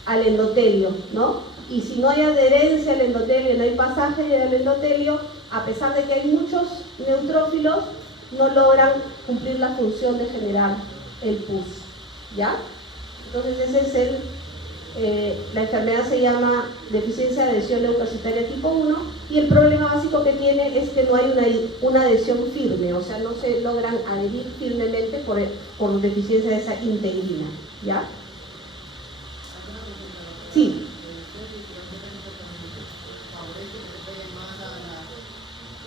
al endotelio, ¿no? y si no hay adherencia al endotelio, no hay pasaje del endotelio, a pesar de que hay muchos neutrófilos, no logran cumplir la función de generar el pus, ¿ya? Entonces ese es la enfermedad se llama deficiencia de adhesión leucocitaria tipo 1 y el problema básico que tiene es que no hay una adhesión firme, o sea, no se logran adherir firmemente por deficiencia de esa integrina, ¿ya? Sí.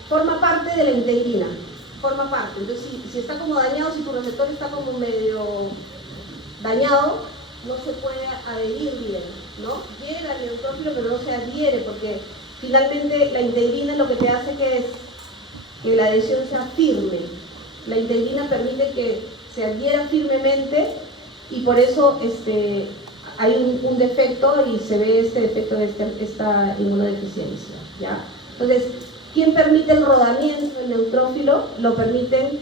Forma parte de la integrina, forma parte. Entonces, si está como dañado, si tu receptor está como medio dañado, no se puede adherir bien, ¿no? Llega al neutrófilo, pero no se adhiere, porque finalmente la integrina lo que te hace es que la adhesión sea firme. La integrina permite que se adhiera firmemente y por eso hay un defecto y se ve este defecto de esta inmunodeficiencia, ¿ya? Entonces, ¿quién permite el rodamiento del neutrófilo? Lo permiten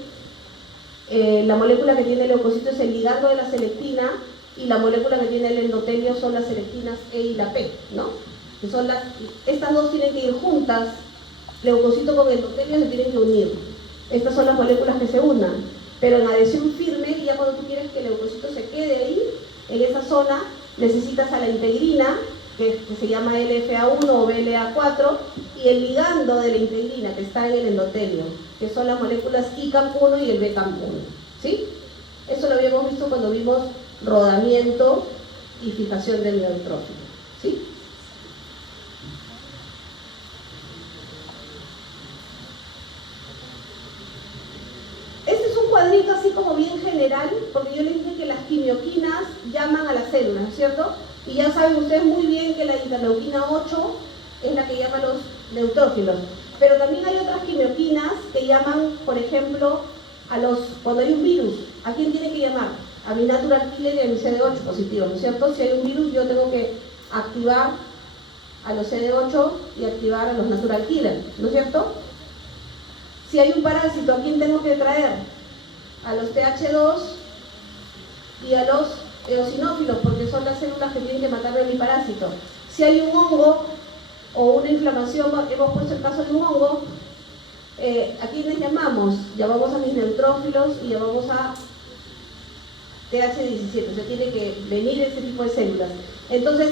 la molécula que tiene el leucocito es el ligando de la selectina y la molécula que tiene el endotelio son las selectinas E y la P, ¿no? Que son estas dos tienen que ir juntas, leucocito con endotelio se tienen que unir. Estas son las moléculas que se unan, pero en adhesión firme, ya cuando tú quieres que el leucocito se quede ahí, en esa zona, necesitas a la integrina, que se llama LFA1 o BLA4, y el ligando de la integrina, que está en el endotelio, que son las moléculas ICAM1 y el BCAM1, ¿sí? Eso lo habíamos visto cuando vimos rodamiento y fijación del neutrófilo, ¿sí? Este es un cuadrito así como bien general, porque yo les dije que las quimioquinas llaman a las células, ¿no es cierto? Y ya saben ustedes muy bien que la interleuquina 8 es la que llama a los neutrófilos. Pero también hay otras quimioquinas que llaman, por ejemplo, cuando hay un virus, ¿a quién tiene que llamar? A mi natural killer y a mi CD8 positivo, ¿no es cierto? Si hay un virus, yo tengo que activar a los CD8 y activar a los natural killer, ¿no es cierto? Si hay un parásito, ¿a quién tengo que traer? A los TH2 y a los eosinófilos, porque son las células que tienen que matarle a mi parásito. Si hay un hongo o una inflamación, hemos puesto el caso de un hongo, ¿a quiénes llamamos? Llamamos a mis neutrófilos y llamamos a TH17, o sea, tiene que venir ese tipo de células. Entonces,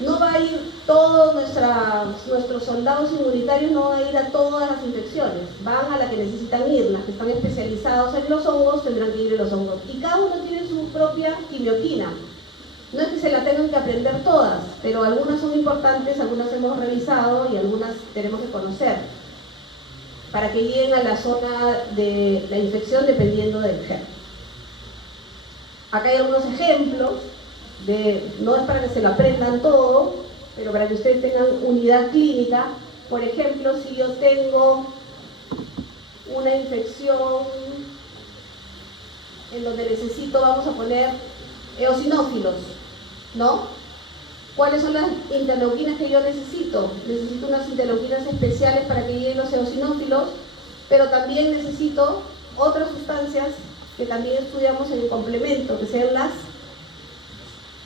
no va a ir todos nuestros soldados inmunitarios, no van a ir a todas las infecciones, van a las que necesitan ir, las que están especializados en los hongos tendrán que ir a los hongos. Y cada uno tiene su propia quimioquina. No es que se la tengan que aprender todas, pero algunas son importantes, algunas hemos revisado y algunas tenemos que conocer para que lleguen a la zona de la infección dependiendo del gen. Acá hay algunos ejemplos, no es para que se lo aprendan todo, pero para que ustedes tengan unidad clínica. Por ejemplo, si yo tengo una infección en donde necesito, vamos a poner, eosinófilos, ¿no? ¿Cuáles son las interleuquinas que yo necesito? Necesito unas interleuquinas especiales para que lleguen los eosinófilos, pero también necesito otras sustancias que también estudiamos en el complemento, que sean las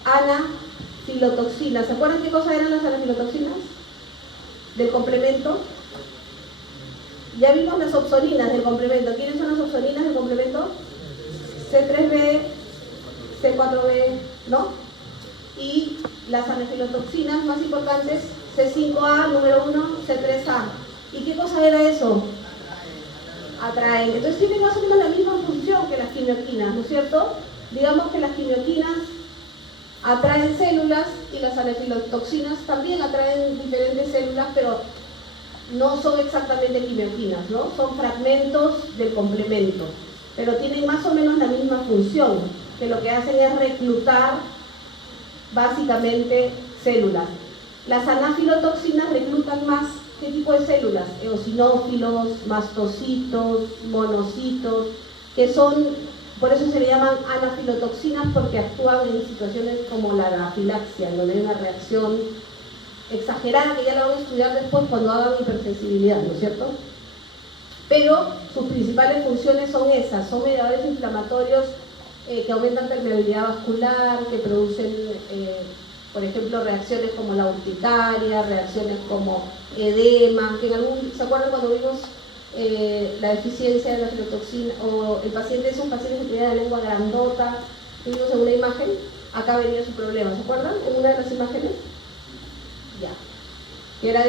anafilotoxinas. ¿Se acuerdan qué cosa eran las anafilotoxinas del complemento? Ya vimos las opsoninas del complemento. ¿Quiénes son las opsoninas del complemento? C3b, C4b, ¿no? Y las anafilotoxinas más importantes, C5a, número 1, C3a. ¿Y qué cosa era eso? Atraen. Entonces tienen más o menos la misma función que las quimioquinas, ¿no es cierto? Digamos que las quimioquinas atraen células y las anafilotoxinas también atraen diferentes células, pero no son exactamente quimioquinas, ¿no? Son fragmentos del complemento, pero tienen más o menos la misma función, que lo que hacen es reclutar básicamente células. Las anafilotoxinas reclutan más. ¿Qué tipo de células? Eosinófilos, mastocitos, monocitos, que son, por eso se le llaman anafilotoxinas, porque actúan en situaciones como la anafilaxia, donde hay una reacción exagerada, que ya la van a estudiar después cuando hagan hipersensibilidad, ¿no es cierto? Pero sus principales funciones son esas, son mediadores inflamatorios que aumentan permeabilidad vascular, que producen Por ejemplo, reacciones como la urticaria, reacciones como edema, que ¿se acuerdan cuando vimos la deficiencia de la aflatoxina? O el paciente es un paciente que tenía la lengua grandota, que vimos en una imagen, acá venía su problema, ¿se acuerdan? En una de las imágenes, ya, que era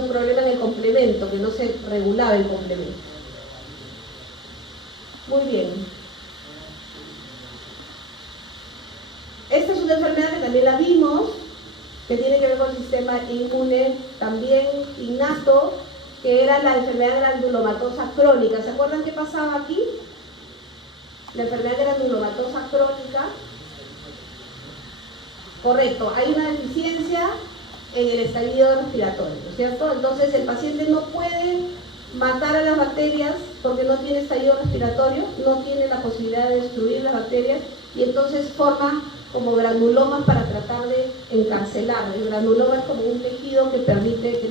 un problema en el complemento, que no se regulaba el complemento. Muy bien. Esta es una enfermedad que también la vimos, que tiene que ver con el sistema inmune también innato, que era la enfermedad granulomatosa crónica. ¿Se acuerdan qué pasaba aquí? La enfermedad granulomatosa crónica. Correcto, hay una deficiencia en el estadio respiratorio, ¿no es cierto? Entonces el paciente no puede matar a las bacterias porque no tiene estallido respiratorio, no tiene la posibilidad de destruir las bacterias y entonces forma como granulomas para tratar de encarcelar. El granuloma es como un tejido que no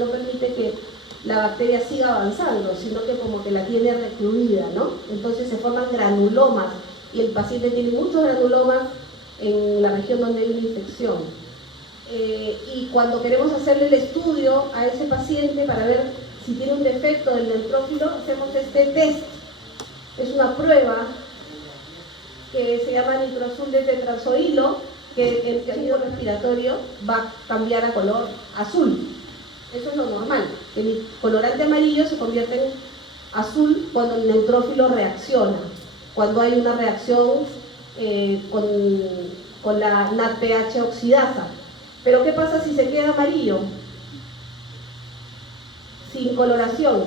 permite que la bacteria siga avanzando, sino que como que la tiene recluida, ¿no? Entonces se forman granulomas y el paciente tiene muchos granulomas en la región donde hay una infección. Y cuando queremos hacerle el estudio a ese paciente para ver si tiene un defecto del neutrófilo, hacemos este test. Es una prueba que se llama nitroazul de tetrazoilo, que el tejido respiratorio va a cambiar a color azul. Eso es lo normal. El colorante amarillo se convierte en azul cuando el neutrófilo reacciona, cuando hay una reacción con la NADPH oxidasa. Pero ¿qué pasa si se queda amarillo? Sin coloración.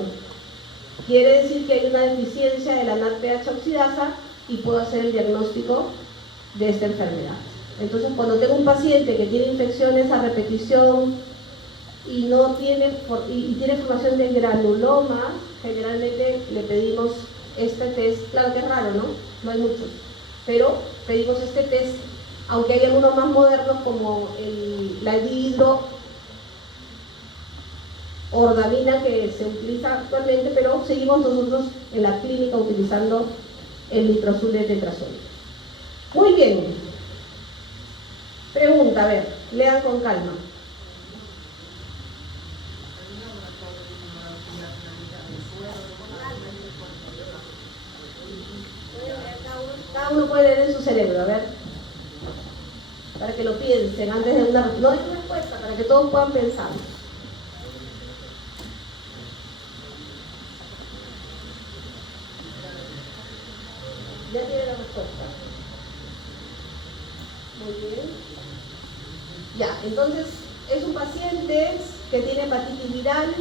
Quiere decir que hay una deficiencia de la NADPH oxidasa y puedo hacer el diagnóstico de esta enfermedad. Entonces, cuando tengo un paciente que tiene infecciones a repetición y tiene formación de granulomas, generalmente le pedimos este test. Claro que es raro, ¿no? No hay muchos, pero pedimos este test, aunque hay algunos más modernos como la dihidroordamina que se utiliza actualmente, pero seguimos nosotros en la clínica utilizando el nitroazul de tetrazoilo. Muy bien. Pregunta, a ver, lean con calma. Cada uno puede leer en su cerebro, a ver, para que lo piensen antes de una... No hay respuesta, para que todos puedan pensar. Ya tiene la respuesta. Muy bien. Ya, entonces es un paciente que tiene hepatitis viral,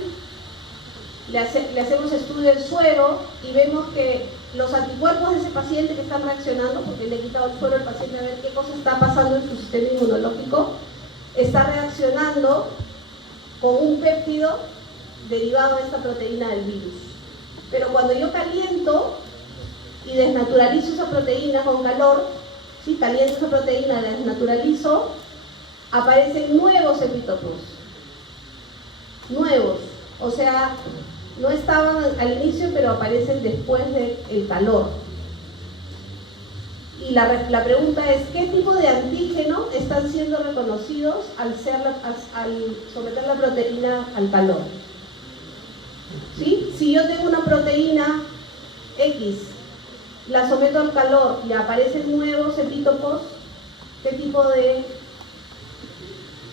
le hacemos estudio del suero y vemos que los anticuerpos de ese paciente que están reaccionando, porque le he quitado el suero al paciente a ver qué cosa está pasando en su sistema inmunológico, está reaccionando con un péptido derivado de esta proteína del virus. Pero cuando yo caliento y desnaturalizo esa proteína con calor, ¿sí? Caliento esa proteína, la desnaturalizo, aparecen nuevos epítopos. Nuevos. O sea, no estaban al inicio, pero aparecen después del calor. Y la pregunta es, ¿qué tipo de antígeno están siendo reconocidos al someter la proteína al calor? ¿Sí? Si yo tengo una proteína X, la someto al calor y aparecen nuevos epítopos, ¿qué tipo de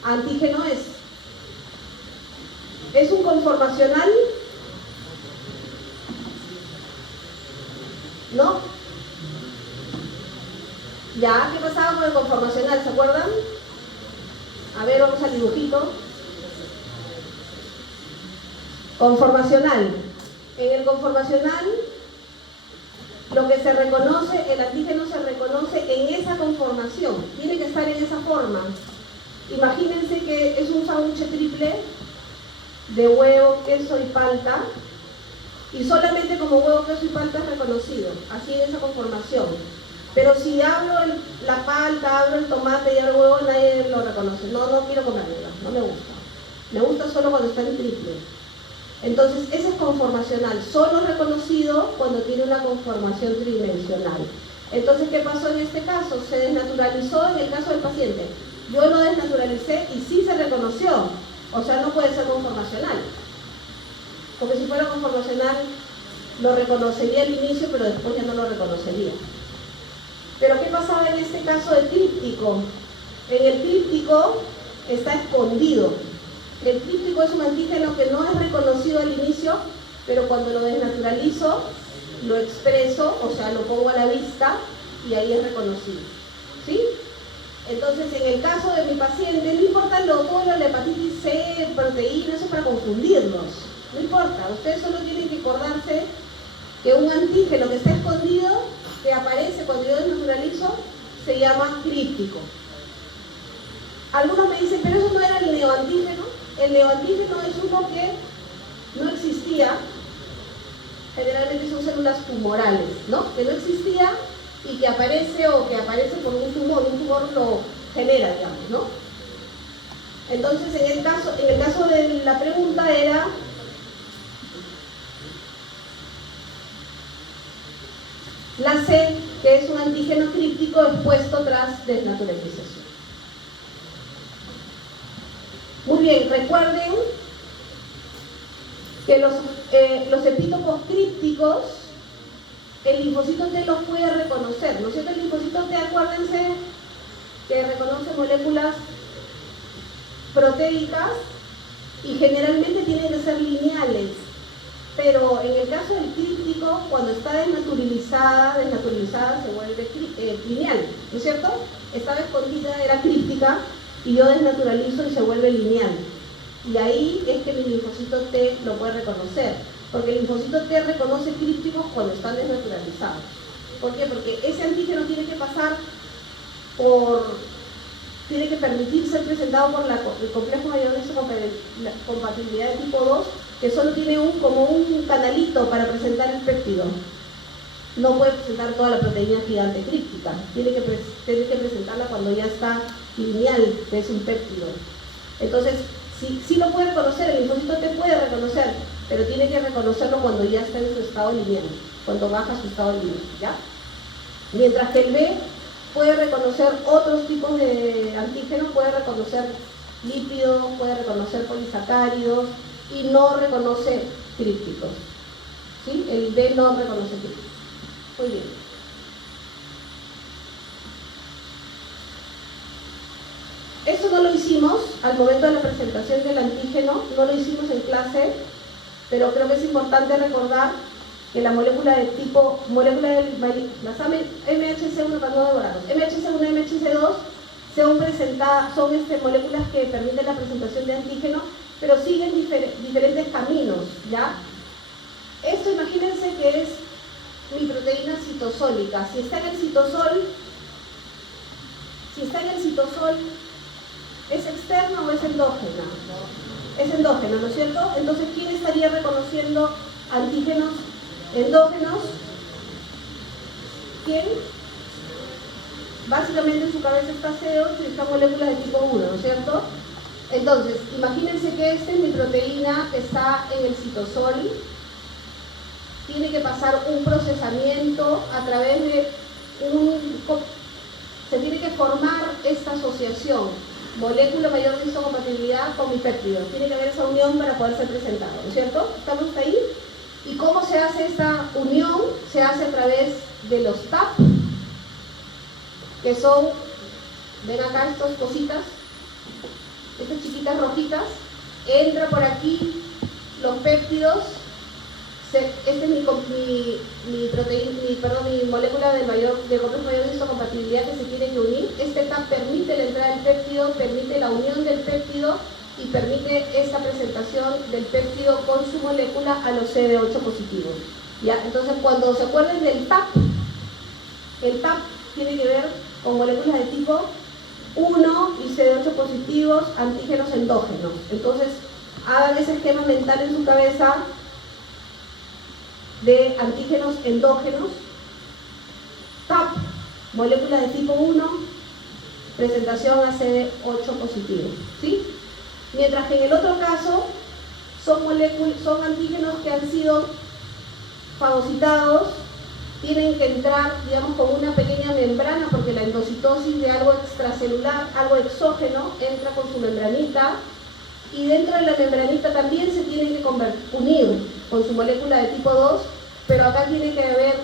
antígeno es? ¿Es un conformacional? ¿No? Ya, ¿qué pasaba con el conformacional? ¿Se acuerdan? A ver, vamos al dibujito. Conformacional. En el conformacional, lo que se reconoce, el antígeno se reconoce en esa conformación. Tiene que estar en esa forma. Imagínense que es un sándwich triple de huevo, queso y palta, y solamente como huevo, queso y palta es reconocido, así en esa conformación. Pero si abro la palta, abro el tomate y abro el huevo, nadie lo reconoce. No quiero comerlo, no me gusta. Me gusta solo cuando está en triple. Entonces, ese es conformacional, solo reconocido cuando tiene una conformación tridimensional. Entonces, ¿qué pasó en este caso? Se desnaturalizó en el caso del paciente. yo lo desnaturalicé y sí se reconoció. O sea, no puede ser conformacional. Porque si fuera conformacional, lo reconocería al inicio, pero después ya no lo reconocería. Pero ¿qué pasaba en este caso del tríptico? En el tríptico está escondido. El tríptico es un antígeno que no es reconocido al inicio, pero cuando lo desnaturalizo, lo expreso, o sea, lo pongo a la vista y ahí es reconocido. ¿Sí? Entonces, en el caso de mi paciente, no importa todo lo de la hepatitis C, proteínas, eso es para confundirlos. No importa, ustedes solo tienen que acordarse que un antígeno que está escondido, que aparece cuando yo desnaturalizo, se llama críptico. Algunos me dicen, pero eso no era el neoantígeno. El neoantígeno es uno que no existía, generalmente son células tumorales, ¿no? Que no existía y que aparece o que aparece por un tumor lo genera, digamos, ¿no? Entonces, en el caso de la pregunta era la C, que es un antígeno críptico expuesto tras desnaturalización. Muy bien, recuerden que los epítopos crípticos, el linfocito T los puede reconocer, ¿no es cierto? El linfocito T, acuérdense que reconoce moléculas proteicas y generalmente tienen que ser lineales, pero en el caso del críptico, cuando está desnaturalizada se vuelve lineal, ¿no es cierto? Estaba escondida, era críptica, y yo desnaturalizo y se vuelve lineal. Y ahí es que mi linfocito T lo puede reconocer, porque el linfocito T reconoce crípticos cuando están desnaturalizados. ¿Por qué? Porque ese antígeno tiene que permitir ser presentado por el complejo mayor de compatibilidad de tipo 2, que solo tiene como un canalito para presentar el péptido. No puede presentar toda la proteína gigante críptica, tiene que presentarla cuando ya está lineal, que es un péptido. Entonces, sí lo puede reconocer, el linfocito T puede reconocer, pero tiene que reconocerlo cuando ya está en su estado lineal, cuando baja su estado lineal, ¿ya? Mientras que el B puede reconocer otros tipos de antígenos, puede reconocer lípidos, puede reconocer polisacáridos y no reconoce crípticos. ¿Sí? El B no reconoce crípticos. Muy bien. Eso no lo hicimos al momento de la presentación del antígeno, no lo hicimos en clase, pero creo que es importante recordar que la molécula del las MHC1, para no devorarnos, MHC1 y MHC2 son moléculas que permiten la presentación de antígeno, pero siguen diferentes caminos, ¿ya? Esto imagínense que es mi proteína citosólica. Si está en el citosol, ¿es externa o es endógena? Es endógena, ¿no es cierto? Entonces, ¿quién estaría reconociendo antígenos endógenos? ¿Quién? Básicamente en su cabeza está CO y está moléculas de tipo 1, ¿no es cierto? Entonces, imagínense que esta es mi proteína que está en el citosol. Tiene que pasar un procesamiento a través de se tiene que formar esta asociación, molécula mayor de histocompatibilidad con mi péptido. Tiene que haber esa unión para poder ser presentado, ¿no es cierto? ¿Estamos ahí? ¿Y cómo se hace esta unión? Se hace a través de los TAP, que son, ven acá estas cositas, estas chiquitas rojitas, entra por aquí los péptidos. Esta es mi molécula de complejo mayor de histocompatibilidad que se tiene que unir. Este TAP permite la entrada del péptido, permite la unión del péptido y permite esta presentación del péptido con su molécula a los CD8 positivos. ¿Ya? Entonces, cuando se acuerden del TAP, el TAP tiene que ver con moléculas de tipo 1 y CD8 positivos, antígenos endógenos. Entonces, hagan ese esquema mental en su cabeza de antígenos endógenos, TAP, moléculas de tipo 1, presentación a CD8 positivo, ¿sí? Mientras que en el otro caso son antígenos que han sido fagocitados tienen que entrar, digamos, con una pequeña membrana, porque la endocitosis de algo extracelular, algo exógeno, entra con su membranita, y dentro de la membranita también se tienen que unir con su molécula de tipo 2, pero acá tiene que haber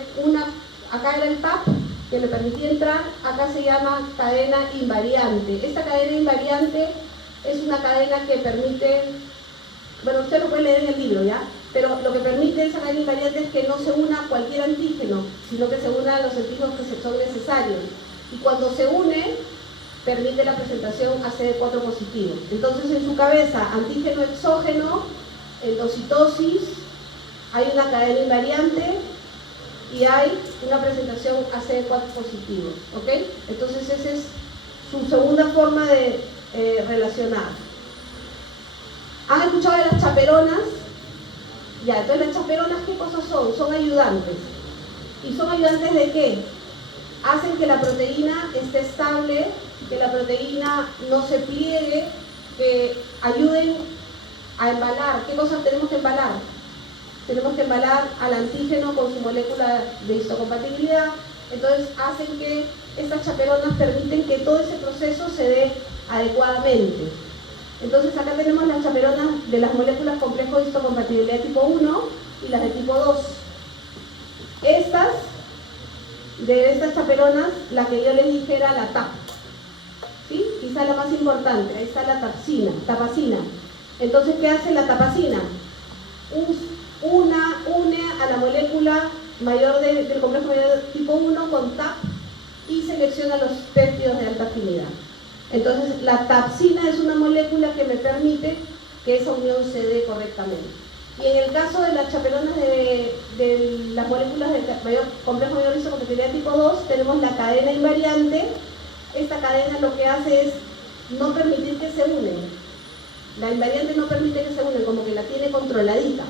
acá era el TAP, que le permitía entrar, acá se llama cadena invariante. Esta cadena invariante es una cadena que permite, bueno, usted lo puede leer en el libro, ¿ya? Pero lo que permite esa cadena invariante es que no se una cualquier antígeno, sino que se una a los antígenos que son necesarios. Y cuando se une, permite la presentación a CD4 positivo. Entonces, en su cabeza, antígeno exógeno, endocitosis, hay una cadena invariante y hay una presentación a CD4 positivo, ¿ok? Entonces, esa es su segunda forma de relacionar. ¿Han escuchado de las chaperonas? Ya, entonces las chaperonas, ¿qué cosas son? Son ayudantes. ¿Y son ayudantes de qué? Hacen que la proteína esté estable, que la proteína no se pliegue, que ayuden a embalar. ¿Qué cosas tenemos que embalar? Tenemos que embalar al antígeno con su molécula de histocompatibilidad. Entonces hacen que estas chaperonas permiten que todo ese proceso se dé adecuadamente. Entonces acá tenemos las chaperonas de las moléculas complejos de histocompatibilidad tipo 1 y las de tipo 2. De estas chaperonas, la que yo les dije era la TAP. ¿Sí? Quizá la más importante, ahí está la tapacina. Entonces, ¿qué hace la tapacina? Une a la molécula mayor del complejo mayor tipo 1 con TAP y selecciona los péptidos de alta afinidad. Entonces, la tapsina es una molécula que me permite que esa unión se dé correctamente. Y en el caso de las chaperonas de las moléculas del complejo mayor de histocompatibilidad tipo 2, tenemos la cadena invariante. Esta cadena lo que hace es no permitir que se unen. La invariante no permite que se unen, como que la tiene controladita.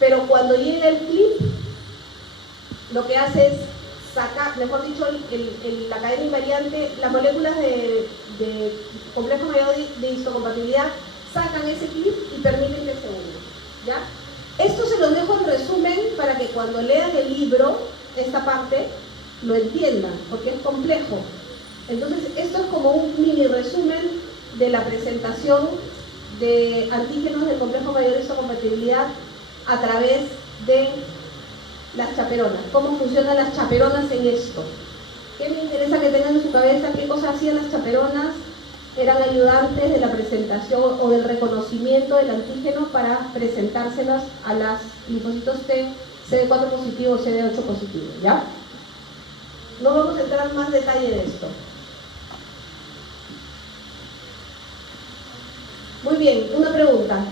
Pero cuando llega el clip, lo que hace es sacar, mejor dicho, la cadena invariante, las moléculas de complejo mayor de histocompatibilidad sacan ese clip y permiten que se unan, ¿ya? Esto se los dejo en resumen para que cuando lean el libro, esta parte, lo entiendan, porque es complejo. Entonces, esto es como un mini resumen de la presentación de antígenos del complejo mayor de histocompatibilidad a través de las chaperonas. ¿Cómo funcionan las chaperonas en esto? ¿Qué me interesa que tengan en su cabeza? ¿Qué cosas hacían las chaperonas? Eran ayudantes de la presentación o del reconocimiento del antígeno para presentárselas a las linfocitos T, CD4 positivo o CD8 positivo, ¿ya? No vamos a entrar en más detalle de esto. Muy bien, una pregunta.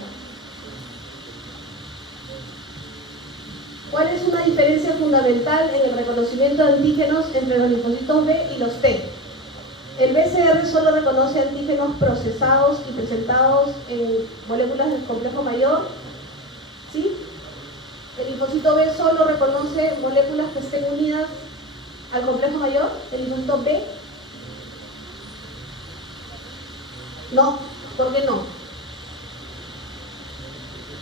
¿Cuál es una diferencia fundamental en el reconocimiento de antígenos entre los linfocitos B y los T? El BCR solo reconoce antígenos procesados y presentados en moléculas del complejo mayor, ¿sí? El linfocito B solo reconoce moléculas que estén unidas al complejo mayor. El linfocito B no. ¿Por qué no?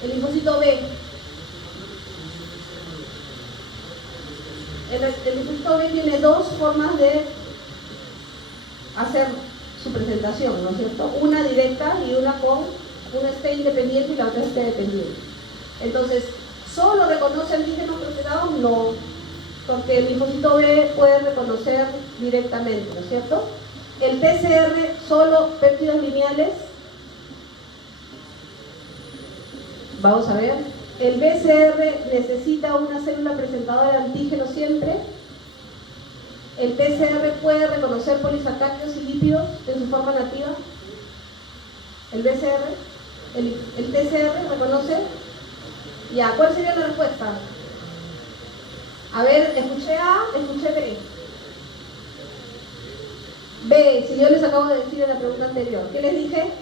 El linfocito B. El linfocito B tiene dos formas de hacer su presentación, ¿no es cierto? Una directa y una con una esté independiente y la otra esté dependiente. Entonces, ¿solo reconoce antígenos procesados? No, porque el linfocito B puede reconocer directamente, ¿no es cierto? El PCR, solo péptidos lineales. Vamos a ver. El BCR necesita una célula presentadora de antígeno siempre. El PCR puede reconocer polisacáridos y lípidos en su forma nativa. El BCR, el TCR reconoce. Ya, ¿cuál sería la respuesta? A ver, escuché A, escuché B. B, si yo les acabo de decir en la pregunta anterior, ¿qué les dije?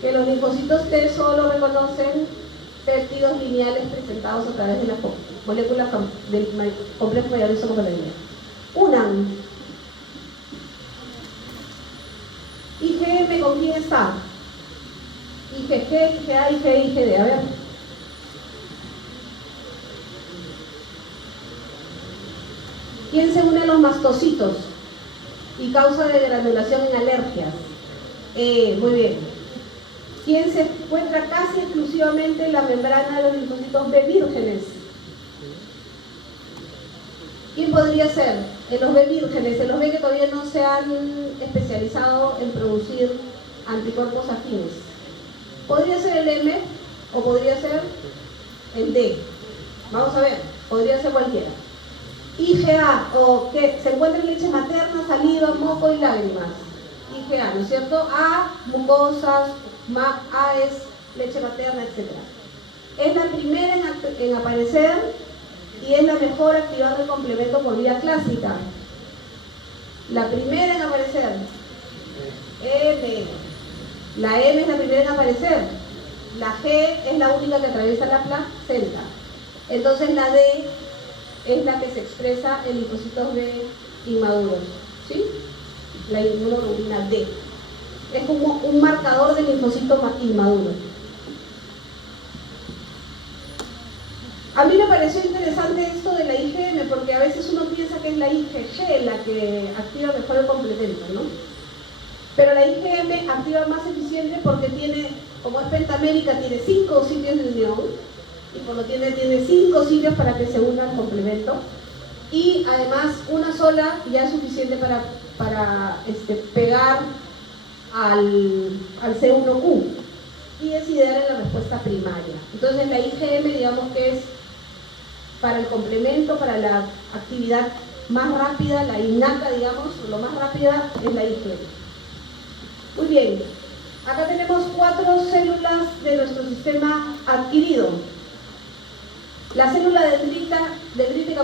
Que los linfocitos T solo reconocen péptidos lineales presentados a través de las moléculas del complejo mayor de histocompatibilidad. Unan. IgM, ¿con quién está? IgG, IgA, IgE, IgD. A ver. ¿Quién se une a los mastocitos y causa de granulación en alergias? Muy bien. ¿Quién se encuentra casi exclusivamente en la membrana de los linfocitos B vírgenes? ¿Quién podría ser? En los B vírgenes, en los B que todavía no se han especializado en producir anticuerpos afines. ¿Podría ser el M o podría ser el D? Vamos a ver, podría ser cualquiera. IgA, o que se encuentra en leche materna, saliva, moco y lágrimas. IgA, ¿no es cierto? A, mucosas, A es leche materna, etc. Es la primera en aparecer y es la mejor activando el complemento por vía clásica. La primera en aparecer. M. La M es la primera en aparecer. La G es la única que atraviesa la placenta. Entonces la D es la que se expresa en linfocitos B inmaduros. ¿Sí? La inmunoglobulina D. Es como un marcador de linfocito inmaduro. A mí me pareció interesante esto de la IgM porque a veces uno piensa que es la IgG la que activa mejor el complemento, ¿no? Pero la IgM activa más eficiente porque tiene, como es pentamérica, tiene 5 sitios de unión y por lo tiene 5 sitios para que se una al complemento y además una sola ya es suficiente para pegar al C1Q y es ideal en la respuesta primaria. Entonces la IgM digamos que es para el complemento, para la actividad más rápida, la innata digamos, lo más rápida es la IgM. Muy bien, acá tenemos 4 células de nuestro sistema adquirido. La célula dendrítica,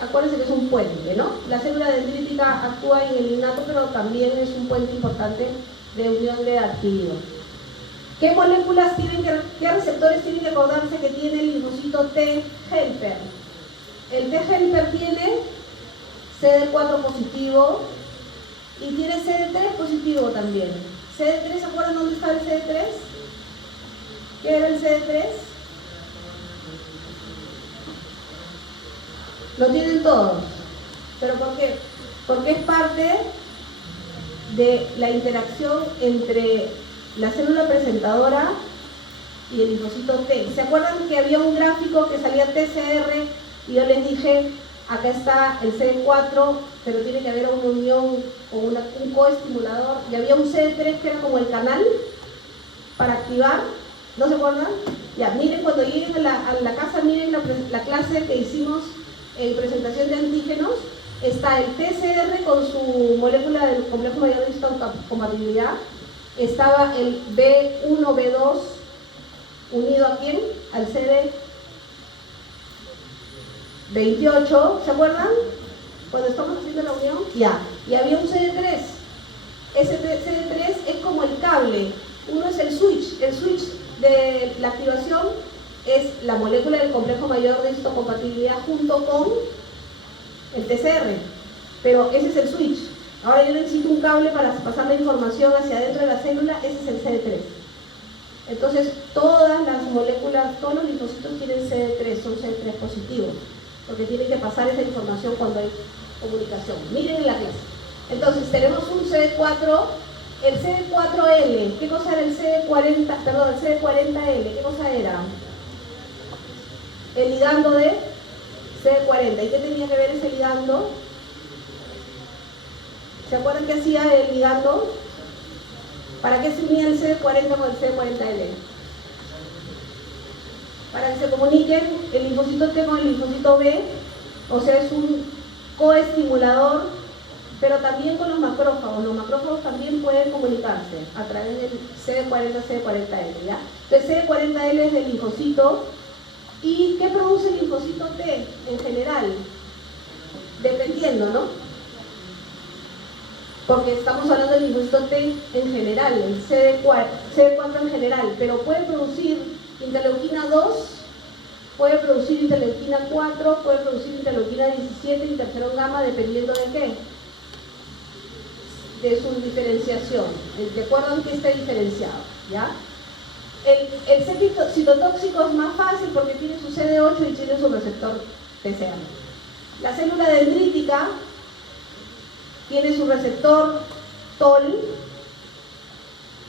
acuérdense que es un puente, ¿no? La célula dendrítica actúa en el innato, pero también es un puente importante de unión de adquirido. ¿Qué moléculas qué receptores tienen que acordarse que tiene el linfocito T helper? El T helper tiene CD4 positivo y tiene CD3 positivo también. CD3, ¿se acuerdan dónde está el CD3? ¿Qué era el CD3? Lo tienen todos. ¿Pero por qué? Porque es parte de la interacción entre la célula presentadora y el linfocito T. ¿Se acuerdan que había un gráfico que salía TCR y yo les dije, acá está el CD4, pero tiene que haber una unión o un coestimulador, y había un CD3 que era como el canal para activar? ¿No se acuerdan? Ya, miren, cuando lleguen a la casa, miren la clase que hicimos en presentación de antígenos. Está el TCR con su molécula del complejo mayor de histocompatibilidad. Estaba el B1, B2 unido ¿a quién? Al CD28, ¿se acuerdan? Cuando estamos haciendo la unión, ya. Y había un CD3. Ese CD3 es como el cable. Uno es el switch de la activación es la molécula del complejo mayor de histocompatibilidad junto con el TCR, pero ese es el switch. Ahora yo necesito un cable para pasar la información hacia adentro de la célula, ese es el CD3. Entonces todas las moléculas, todos los linfocitos tienen CD3, son CD3 positivos, porque tienen que pasar esa información cuando hay comunicación. Miren en la clase. Entonces tenemos un CD4, el CD4L, ¿qué cosa era el CD40? Perdón, el CD40L, ¿qué cosa era? El ligando de CD40. ¿Y qué tenía que ver ese ligando? ¿Se acuerdan qué hacía el ligando? ¿Para qué se unía el CD40 con el CD40L? Para que se comuniquen el linfocito T con el linfocito B, o sea, es un coestimulador, pero también con los macrófagos. Los macrófagos también pueden comunicarse a través del CD40, CD40L, ¿ya? Entonces, CD40L es del linfocito. ¿Y qué produce el linfocito T en general? Dependiendo, ¿no? Porque estamos hablando del linfocito T en general, el CD4 en general, pero puede producir interleuquina 2, puede producir interleuquina 4, puede producir interleuquina 17, interferón gamma, dependiendo de qué, de su diferenciación. ¿De acuerdo en qué está diferenciado? ¿Ya? El citotóxico es más fácil porque tiene su CD8 y tiene su receptor TCA. La célula dendrítica tiene su receptor TOL,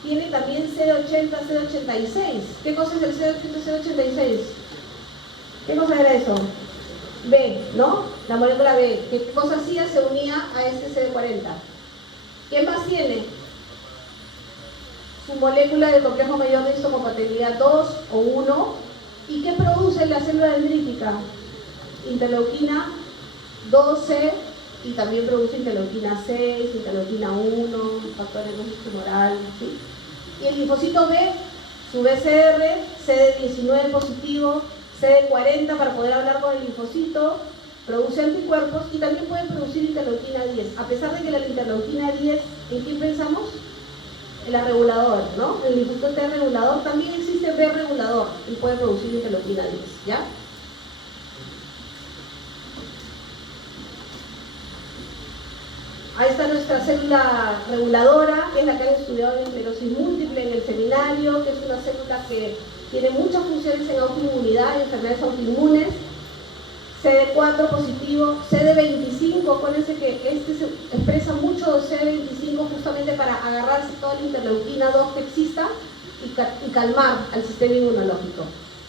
tiene también CD80, CD86. ¿Qué cosa es el CD80, CD86? ¿Qué cosa era eso? B, ¿no? La molécula B. ¿Qué cosa hacía? Se unía a este CD40. ¿Qué más tiene? Su molécula del complejo mayor de histocompatibilidad 2 o 1. ¿Y qué produce la célula dendrítica? Interleuquina 12 y también produce interleuquina 6, interleuquina 1, factor de necrosis tumoral, ¿sí? Y el linfocito B, su BCR, CD19 positivo, CD40 para poder hablar con el linfocito, produce anticuerpos y también puede producir interleuquina 10. A pesar de que la interleuquina 10, ¿en quién pensamos? En la reguladora, ¿no? El linfocito T regulador, también existe B regulador y puede producir interleuquina 10, ¿ya? Ahí está nuestra célula reguladora, que es la que han estudiado en esclerosis múltiple en el seminario, que es una célula que tiene muchas funciones en autoinmunidad y enfermedades autoinmunes. CD4 positivo, CD25, acuérdense que este se expresa mucho CD25 justamente para agarrarse toda la interleuquina 2 que exista y calmar al sistema inmunológico.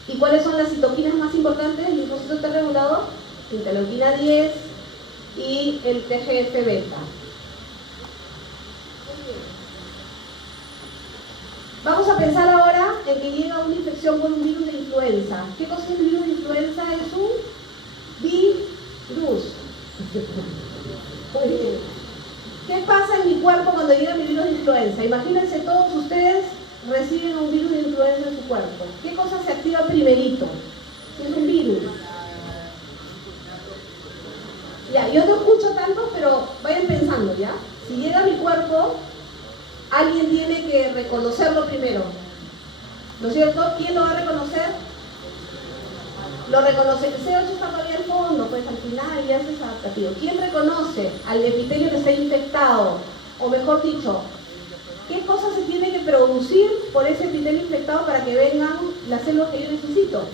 ¿Y cuáles son las citoquinas más importantes del linfocito T regulador? Interleuquina 10 y el TGF-beta. Vamos a pensar ahora en que llega una infección por un virus de influenza. ¿Qué cosa es el virus de influenza? Es un virus. ¿Qué pasa en mi cuerpo cuando llega mi virus de influenza? Imagínense, todos ustedes reciben un virus de influenza en su cuerpo. ¿Qué cosa se activa primerito? Es un virus. Ya, yo no escucho tanto, pero vayan pensando, ¿ya? Si llega a mi cuerpo, alguien tiene que reconocerlo primero, ¿no es cierto? ¿Quién lo va a reconocer? Lo reconoce, el C8 está todavía al fondo, pues al final ya es adaptativo. ¿Quién reconoce al epitelio que está infectado? O mejor dicho, ¿qué cosas se tiene que producir por ese epitelio infectado para que vengan las células que yo necesito?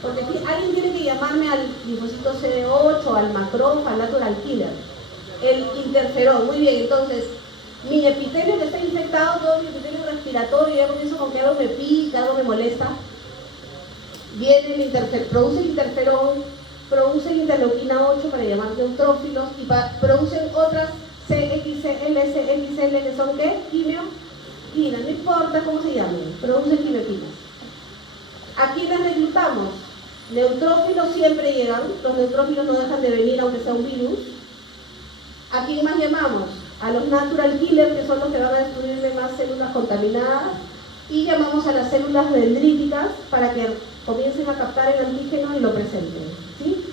Porque alguien tiene que llamarme al linfocito CD8, al macrófago, al natural killer. El interferón, muy bien, entonces, mi epitelio que está infectado, todo mi epitelio respiratorio, ya comienzo con que algo me pica, algo me molesta. Viene el produce el interferón, produce la interleuquina 8 para llamar neutrófilos y producen otras CXL, XL, que son ¿qué? Quimioquinas, no importa cómo se llamen, producen quimioquinas. ¿A quiénes reclutamos? Neutrófilos siempre llegan, los neutrófilos no dejan de venir aunque sea un virus. ¿A quién más llamamos? A los natural killers, que son los que van a destruirme más células contaminadas, y llamamos a las células dendríticas para que comiencen a captar el antígeno y lo presenten, ¿sí?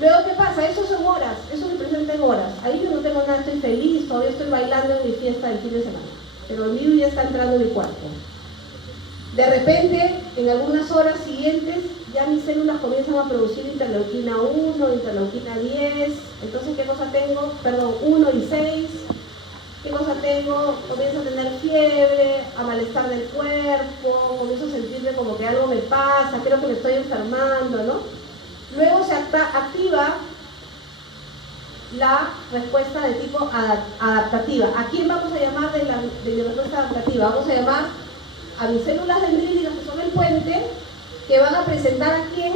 Luego, ¿qué pasa? Eso son horas, eso se presenta en horas. Ahí yo no tengo nada, estoy feliz, todavía estoy bailando en mi fiesta del fin de semana, pero el virus ya está entrando en mi cuerpo. De repente, en algunas horas siguientes, ya mis células comienzan a producir interleuquina 1, interleuquina 10, entonces ¿qué cosa tengo? Perdón, 1 y 6. ¿Qué cosa tengo? Comienzo a tener fiebre, a malestar del cuerpo, comienzo a sentirme como que algo me pasa, creo que me estoy enfermando, ¿no? Luego se activa la respuesta de tipo adaptativa. ¿A quién vamos a llamar de la respuesta adaptativa? Vamos a llamar a mis células dendríticas, que son el puente, que van a presentar a quién,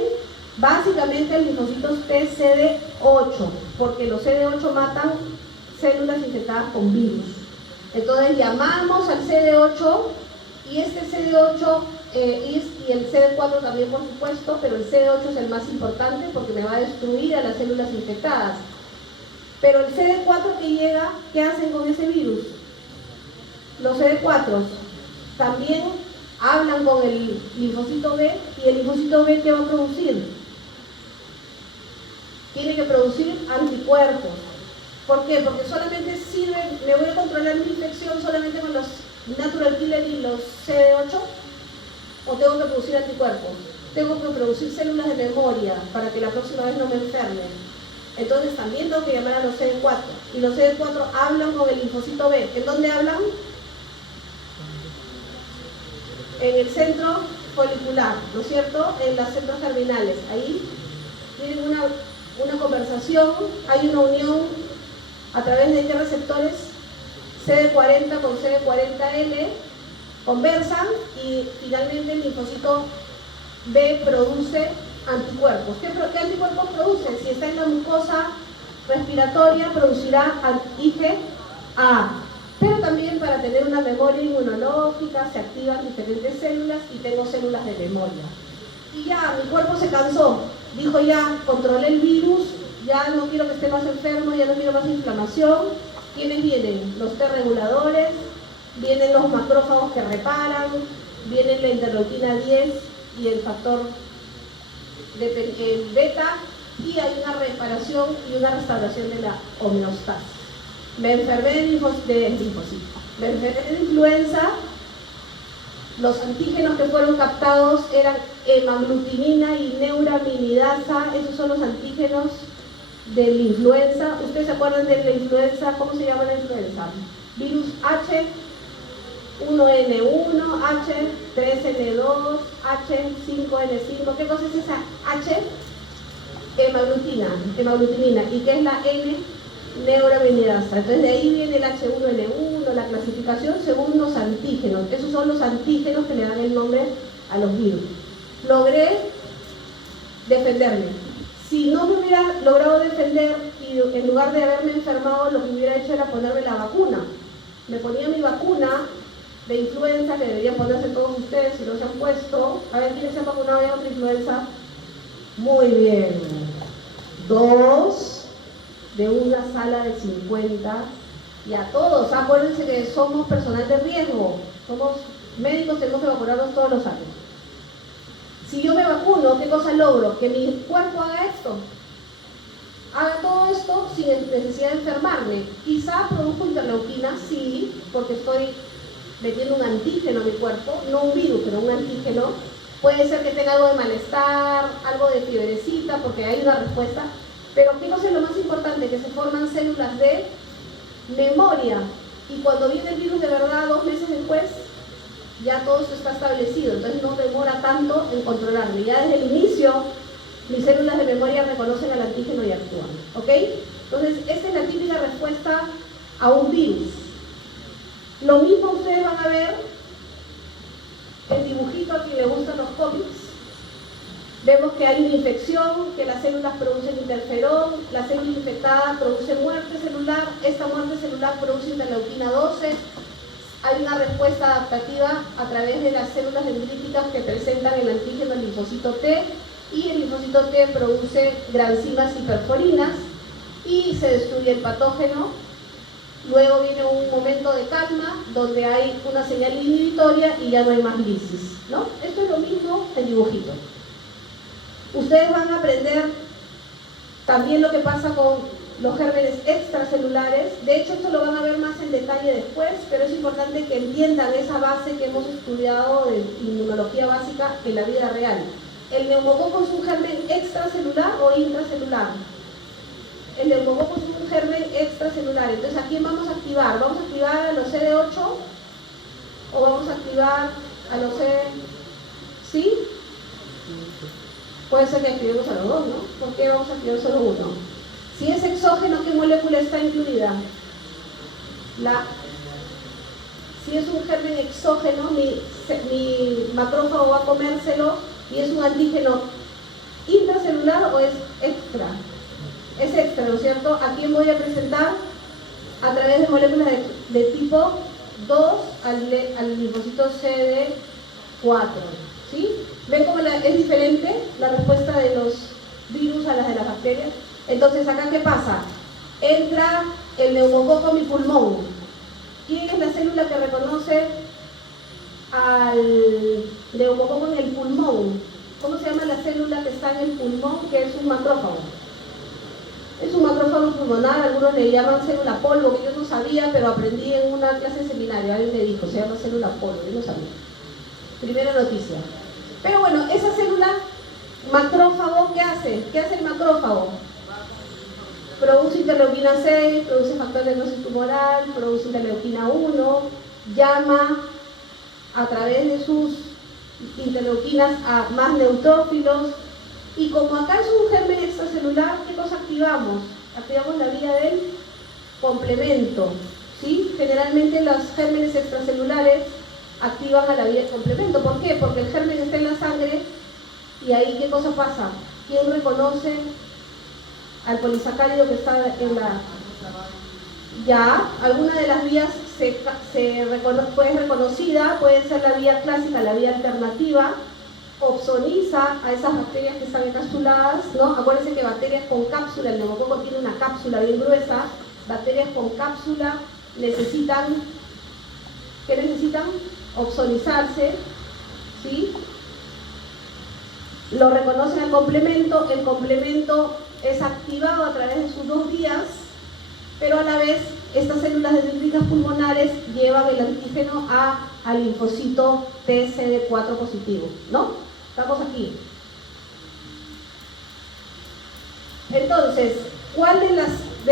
básicamente el linfocitos TCD8, porque los CD8 matan células infectadas con virus. Entonces llamamos al CD8 y este CD8 y el CD4 también, por supuesto, pero el CD8 es el más importante porque me va a destruir a las células infectadas. Pero el CD4 que llega, ¿qué hacen con ese virus? Los CD4 también hablan con el linfocito B, y el linfocito B, ¿qué va a producir? Tiene que producir anticuerpos. ¿Por qué? Porque solamente sirve, me voy a controlar mi infección solamente con los natural killer y los CD8, o tengo que producir anticuerpos, tengo que producir células de memoria para que la próxima vez no me enferme. Entonces también tengo que llamar a los CD4, y los CD4 hablan con el linfocito B. ¿En dónde hablan? En el centro folicular, ¿no es cierto? En los centros germinales. Ahí tienen una una conversación, hay una unión a través de qué receptores, CD40 con CD40L, conversan y finalmente el linfocito B produce anticuerpos. ¿Qué anticuerpos produce? Si está en la mucosa respiratoria, producirá IgA. Pero también para tener una memoria inmunológica se activan diferentes células y tengo células de memoria. Y ya, mi cuerpo se cansó, dijo ya, controlé el virus, ya no quiero que esté más enfermo, ya no quiero más inflamación. ¿Quiénes vienen? Los T reguladores, vienen los macrófagos que reparan, vienen la interleuquina 10 y el factor el beta, y hay una reparación y una restauración de la homeostasis. Me enfermé de influenza, los antígenos que fueron captados eran hemaglutinina y neuraminidasa, esos son los antígenos de la influenza. ¿Ustedes se acuerdan de la influenza? ¿Cómo se llama la influenza? Virus H1N1, H3N2, H5N5. ¿Qué cosa es esa H? Hemaglutinina. ¿Y qué es la N? Neuraminidasa. Entonces de ahí viene el H1N1, la clasificación según los antígenos. Esos son los antígenos que le dan el nombre a los virus. Logré defenderme. Si no me hubiera logrado defender y en lugar de haberme enfermado, lo que hubiera hecho era ponerme la vacuna. Me ponía mi vacuna de influenza, que deberían ponerse todos ustedes si no se han puesto. A ver, ¿quiénes se han vacunado ya contra influenza? Muy bien. 2 de una sala de 50. Y a todos, acuérdense que somos personal de riesgo. Somos médicos, tenemos que vacunarnos todos los años. Si yo me vacuno, ¿qué cosa logro? Que mi cuerpo haga esto. Haga todo esto sin necesidad de enfermarme. Quizá produzco interleuquina, sí, porque estoy metiendo un antígeno a mi cuerpo, no un virus, pero un antígeno. Puede ser que tenga algo de malestar, algo de fiebrecita, porque hay una respuesta. Pero ¿qué cosa es lo más importante? Que se forman células de memoria. Y cuando viene el virus de verdad, 2 meses después, ya todo esto está establecido. Entonces no demora tanto en controlarme. Ya desde el inicio, mis células de memoria reconocen al antígeno y actúan. ¿Ok? Entonces, esta es la típica respuesta a un virus. Lo mismo ustedes van a ver el dibujito a quien le gustan los cómics. Vemos que hay una infección, que las células producen interferón, la célula infectada produce muerte celular, esta muerte celular produce interleuquina 12, hay una respuesta adaptativa a través de las células dendríticas que presentan el antígeno el linfocito T, y el linfocito T produce granzimas y perforinas y se destruye el patógeno. Luego viene un momento de calma donde hay una señal inhibitoria y ya no hay más lisis, ¿no? Esto es lo mismo en dibujito. Ustedes van a aprender también lo que pasa con los gérmenes extracelulares. De hecho, esto lo van a ver más en detalle después, pero es importante que entiendan esa base que hemos estudiado de inmunología básica en la vida real. ¿El neumococo es un germen extracelular o intracelular? El neumococo es un germen extracelular. Entonces, ¿a quién vamos a activar? ¿Vamos a activar a los CD8 o vamos a activar a los CD... ¿Sí? Puede ser que activemos a los dos, ¿no? ¿Por qué vamos a activar solo uno? Si es exógeno, ¿qué molécula está incluida? Si es un germen exógeno, mi macrófago va a comérselo y es un antígeno intracelular o es extra. Es extra, ¿no es cierto? ¿A quién voy a presentar? A través de moléculas de tipo 2 al linfocito CD4. ¿Sí? ¿Ven cómo es diferente la respuesta de los virus a las de las bacterias? Entonces, ¿acá qué pasa? Entra el neumococo a mi pulmón. ¿Quién es la célula que reconoce al neumococo en el pulmón? ¿Cómo se llama la célula que está en el pulmón? Que es un macrófago. Es un macrófago pulmonar, algunos le llaman célula polvo, que yo no sabía, pero aprendí en una clase de seminario, alguien me dijo, se llama célula polvo, yo no sabía. Primera noticia. Pero bueno, esa célula macrófago, ¿qué hace? ¿Qué hace el macrófago? Produce interleuquina 6, produce factor de necrosis tumoral, produce interleuquina 1, llama a través de sus interleuquinas a más neutrófilos Y como acá es un germen extracelular, ¿qué cosa activamos? Activamos la vía del complemento, ¿sí? Generalmente los gérmenes extracelulares activan a la vía del complemento. ¿Por qué? Porque el germen está en la sangre y ahí ¿qué cosa pasa? ¿Quién reconoce al polisacárido que está en la... Ya, alguna de las vías puede ser reconocida, puede ser la vía clásica, la vía alternativa, opsoniza a esas bacterias que están encapsuladas, ¿no? Acuérdense que bacterias con cápsula, el neumococo tiene una cápsula bien gruesa, bacterias con cápsula necesitan, ¿qué necesitan? Opsonizarse, ¿sí? Lo reconocen al complemento, el complemento es activado a través de sus dos vías, pero a la vez estas células dendríticas pulmonares llevan el antígeno al linfocito TCD4 positivo, ¿no? Estamos aquí. Entonces, ¿cuál de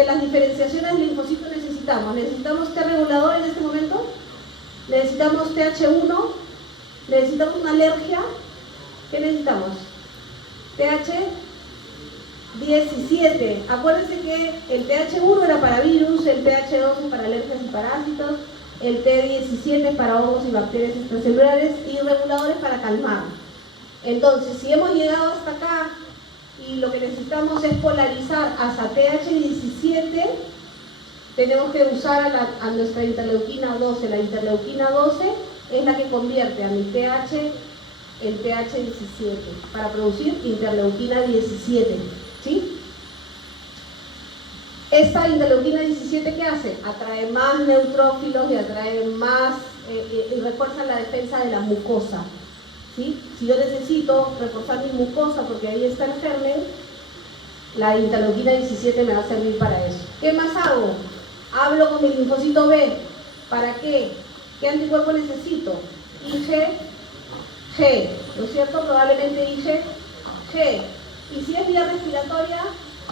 las diferenciaciones del linfocito necesitamos? ¿Necesitamos T regulador en este momento? ¿Necesitamos TH1? ¿Necesitamos una alergia? ¿Qué necesitamos? TH17. Acuérdense que el TH1 era para virus, el TH2 es para alergias y parásitos, el T17 es para hongos y bacterias extracelulares y reguladores para calmar. Entonces, si hemos llegado hasta acá y lo que necesitamos es polarizar hasta TH17, tenemos que usar a nuestra interleuquina 12. La interleuquina 12 es la que convierte a mi TH en TH17 para producir interleuquina 17, ¿sí? Esta interleuquina 17, ¿qué hace? Atrae más neutrófilos y atrae más, y refuerza la defensa de la mucosa, ¿sí? Si yo necesito reforzar mi mucosa porque ahí está el germen, la interleuquina 17 me va a servir para eso. ¿Qué más hago? Hablo con mi linfocito B. ¿Para qué? ¿Qué anticuerpo necesito? IgG, ¿no es cierto? Probablemente IgG. Y si es vía respiratoria,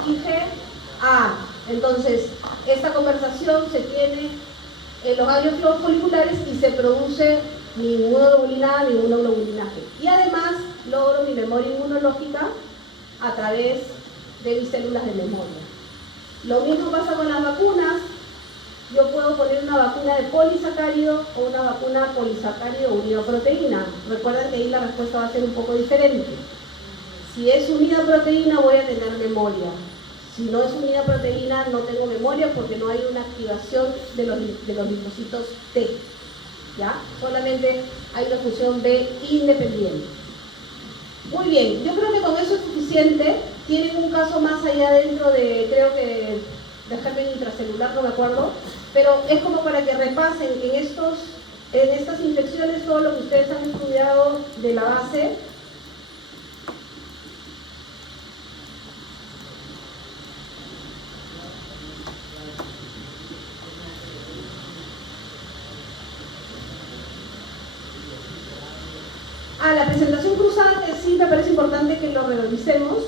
IgA. Entonces, esta conversación se tiene en los ganglios foliculares y se produce mi inmunoglobulina A, mi inmunoglobulina G. Y además logro mi memoria inmunológica a través de mis células de memoria. Lo mismo pasa con las vacunas. Yo puedo poner una vacuna de polisacárido o una vacuna polisacárido unida a proteína. Recuerden que ahí la respuesta va a ser un poco diferente. Si es unida a proteína voy a tener memoria. Si no es unida a proteína no tengo memoria porque no hay una activación de los linfocitos T. ¿Ya? Solamente hay una función B independiente. Muy bien, yo creo que con eso es suficiente. Tienen un caso más allá dentro de, creo que de germen intracelular, no me acuerdo, pero es como para que repasen en estas infecciones todo lo que ustedes han estudiado de la base. La presentación cruzada, que sí me parece importante que lo revisemos.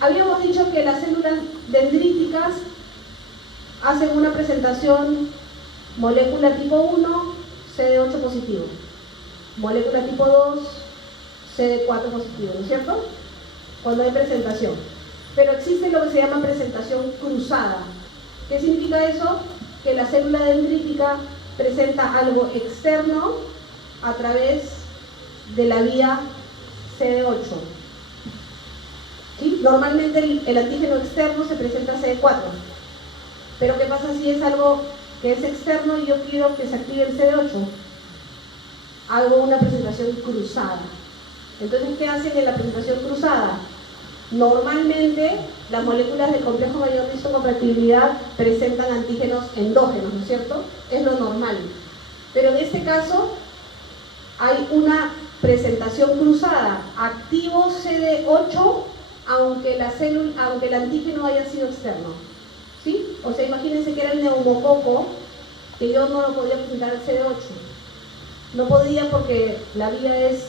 Habíamos dicho que las células dendríticas hacen una presentación molécula tipo 1, CD8 positivo, molécula tipo 2, CD4 positivo, ¿no es cierto? Cuando hay presentación. Pero existe lo que se llama presentación cruzada. ¿Qué significa eso? Que la célula dendrítica presenta algo externo a través de la vía CD8. ¿Sí? Normalmente el antígeno externo se presenta CD4. Pero ¿qué pasa si es algo que es externo y yo quiero que se active el CD8? Hago una presentación cruzada. Entonces, ¿qué hacen en la presentación cruzada? Normalmente las moléculas del complejo mayor de histocompatibilidad presentan antígenos endógenos, ¿no es cierto? Es lo normal. Pero en este caso hay una presentación cruzada, activo CD8 aunque el antígeno haya sido externo, ¿sí? O sea, imagínense que era el neumococo, que yo no lo podía presentar al CD8. No podía porque la vía es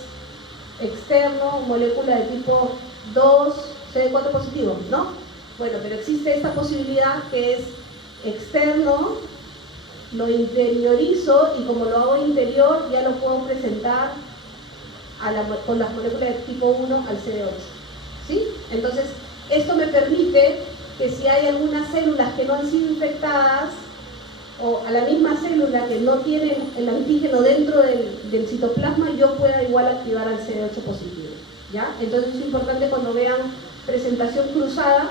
externo, molécula de tipo 2, CD4 positivo, ¿no? Bueno, pero existe esta posibilidad que es externo, lo interiorizo y como lo hago interior ya lo puedo presentar con las moléculas de tipo 1 al CD8. ¿sí? Entonces, esto me permite que si hay algunas células que no han sido infectadas, o a la misma célula que no tiene el antígeno dentro del citoplasma, yo pueda igual activar al CD8 positivo, ¿ya? Entonces es importante cuando vean presentación cruzada,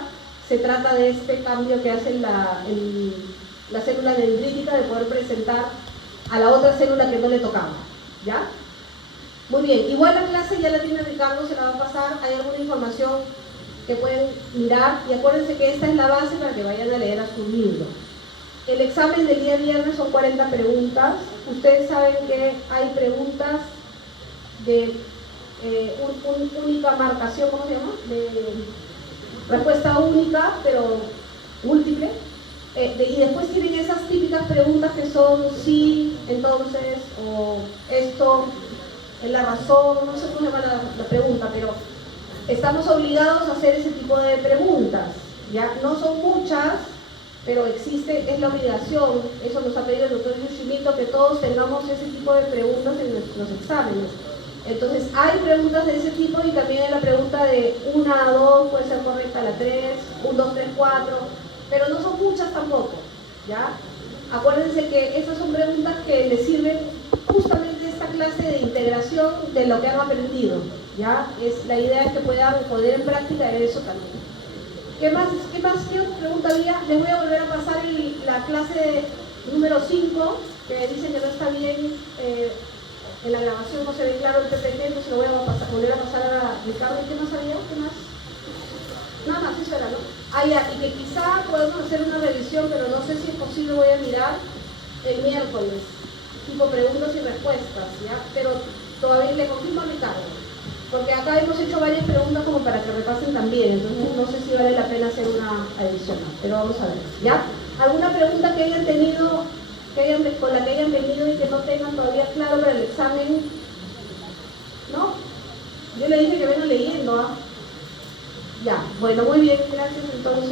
se trata de este cambio que hace la célula dendrítica de poder presentar a la otra célula que no le tocaba, ¿ya? Muy bien, igual la clase ya la tiene Ricardo, se la va a pasar, hay alguna información que pueden mirar y acuérdense que esta es la base para que vayan a leer a su libro. El examen del día viernes son 40 preguntas. Ustedes saben que hay preguntas de única marcación, ¿cómo se llama? De respuesta única, pero múltiple. Y después tienen esas típicas preguntas que son sí, entonces, o esto es la razón, no sé cómo se llama la pregunta, pero estamos obligados a hacer ese tipo de preguntas, ¿ya? No son muchas, pero existe, es la obligación, eso nos ha pedido el doctor Yoshimito, que todos tengamos ese tipo de preguntas en nuestros exámenes. Entonces, hay preguntas de ese tipo y también hay la pregunta de 1 a 2, puede ser correcta la 3, 1, 2, 3, 4, pero no son muchas tampoco, ¿ya? Acuérdense que estas son preguntas que les sirven justamente esta clase de integración de lo que han aprendido, ¿ya? La idea es que puedan poner en práctica eso también. ¿Qué más? ¿Qué otra pregunta había? Les voy a volver a pasar la clase número 5, que dicen que no está bien, en la grabación no se ve claro el PPT, entonces lo voy a volver a pasar a Ricardo. ¿Y qué más había? ¿Qué más? Nada más, eso era, ¿no? Ah, ya, y que quizá podemos hacer una revisión, pero no sé si es posible, voy a mirar el miércoles, tipo preguntas y respuestas, ¿ya? Pero todavía le confirmo a Ricardo. Porque acá hemos hecho varias preguntas como para que repasen también, entonces no sé si vale la pena hacer una adicional, pero vamos a ver, ¿ya? ¿Alguna pregunta que hayan tenido, con la que hayan venido y que no tengan todavía claro para el examen? ¿No? Yo le dije que vengan leyendo, ¿ah? Ya, bueno, muy bien, gracias entonces.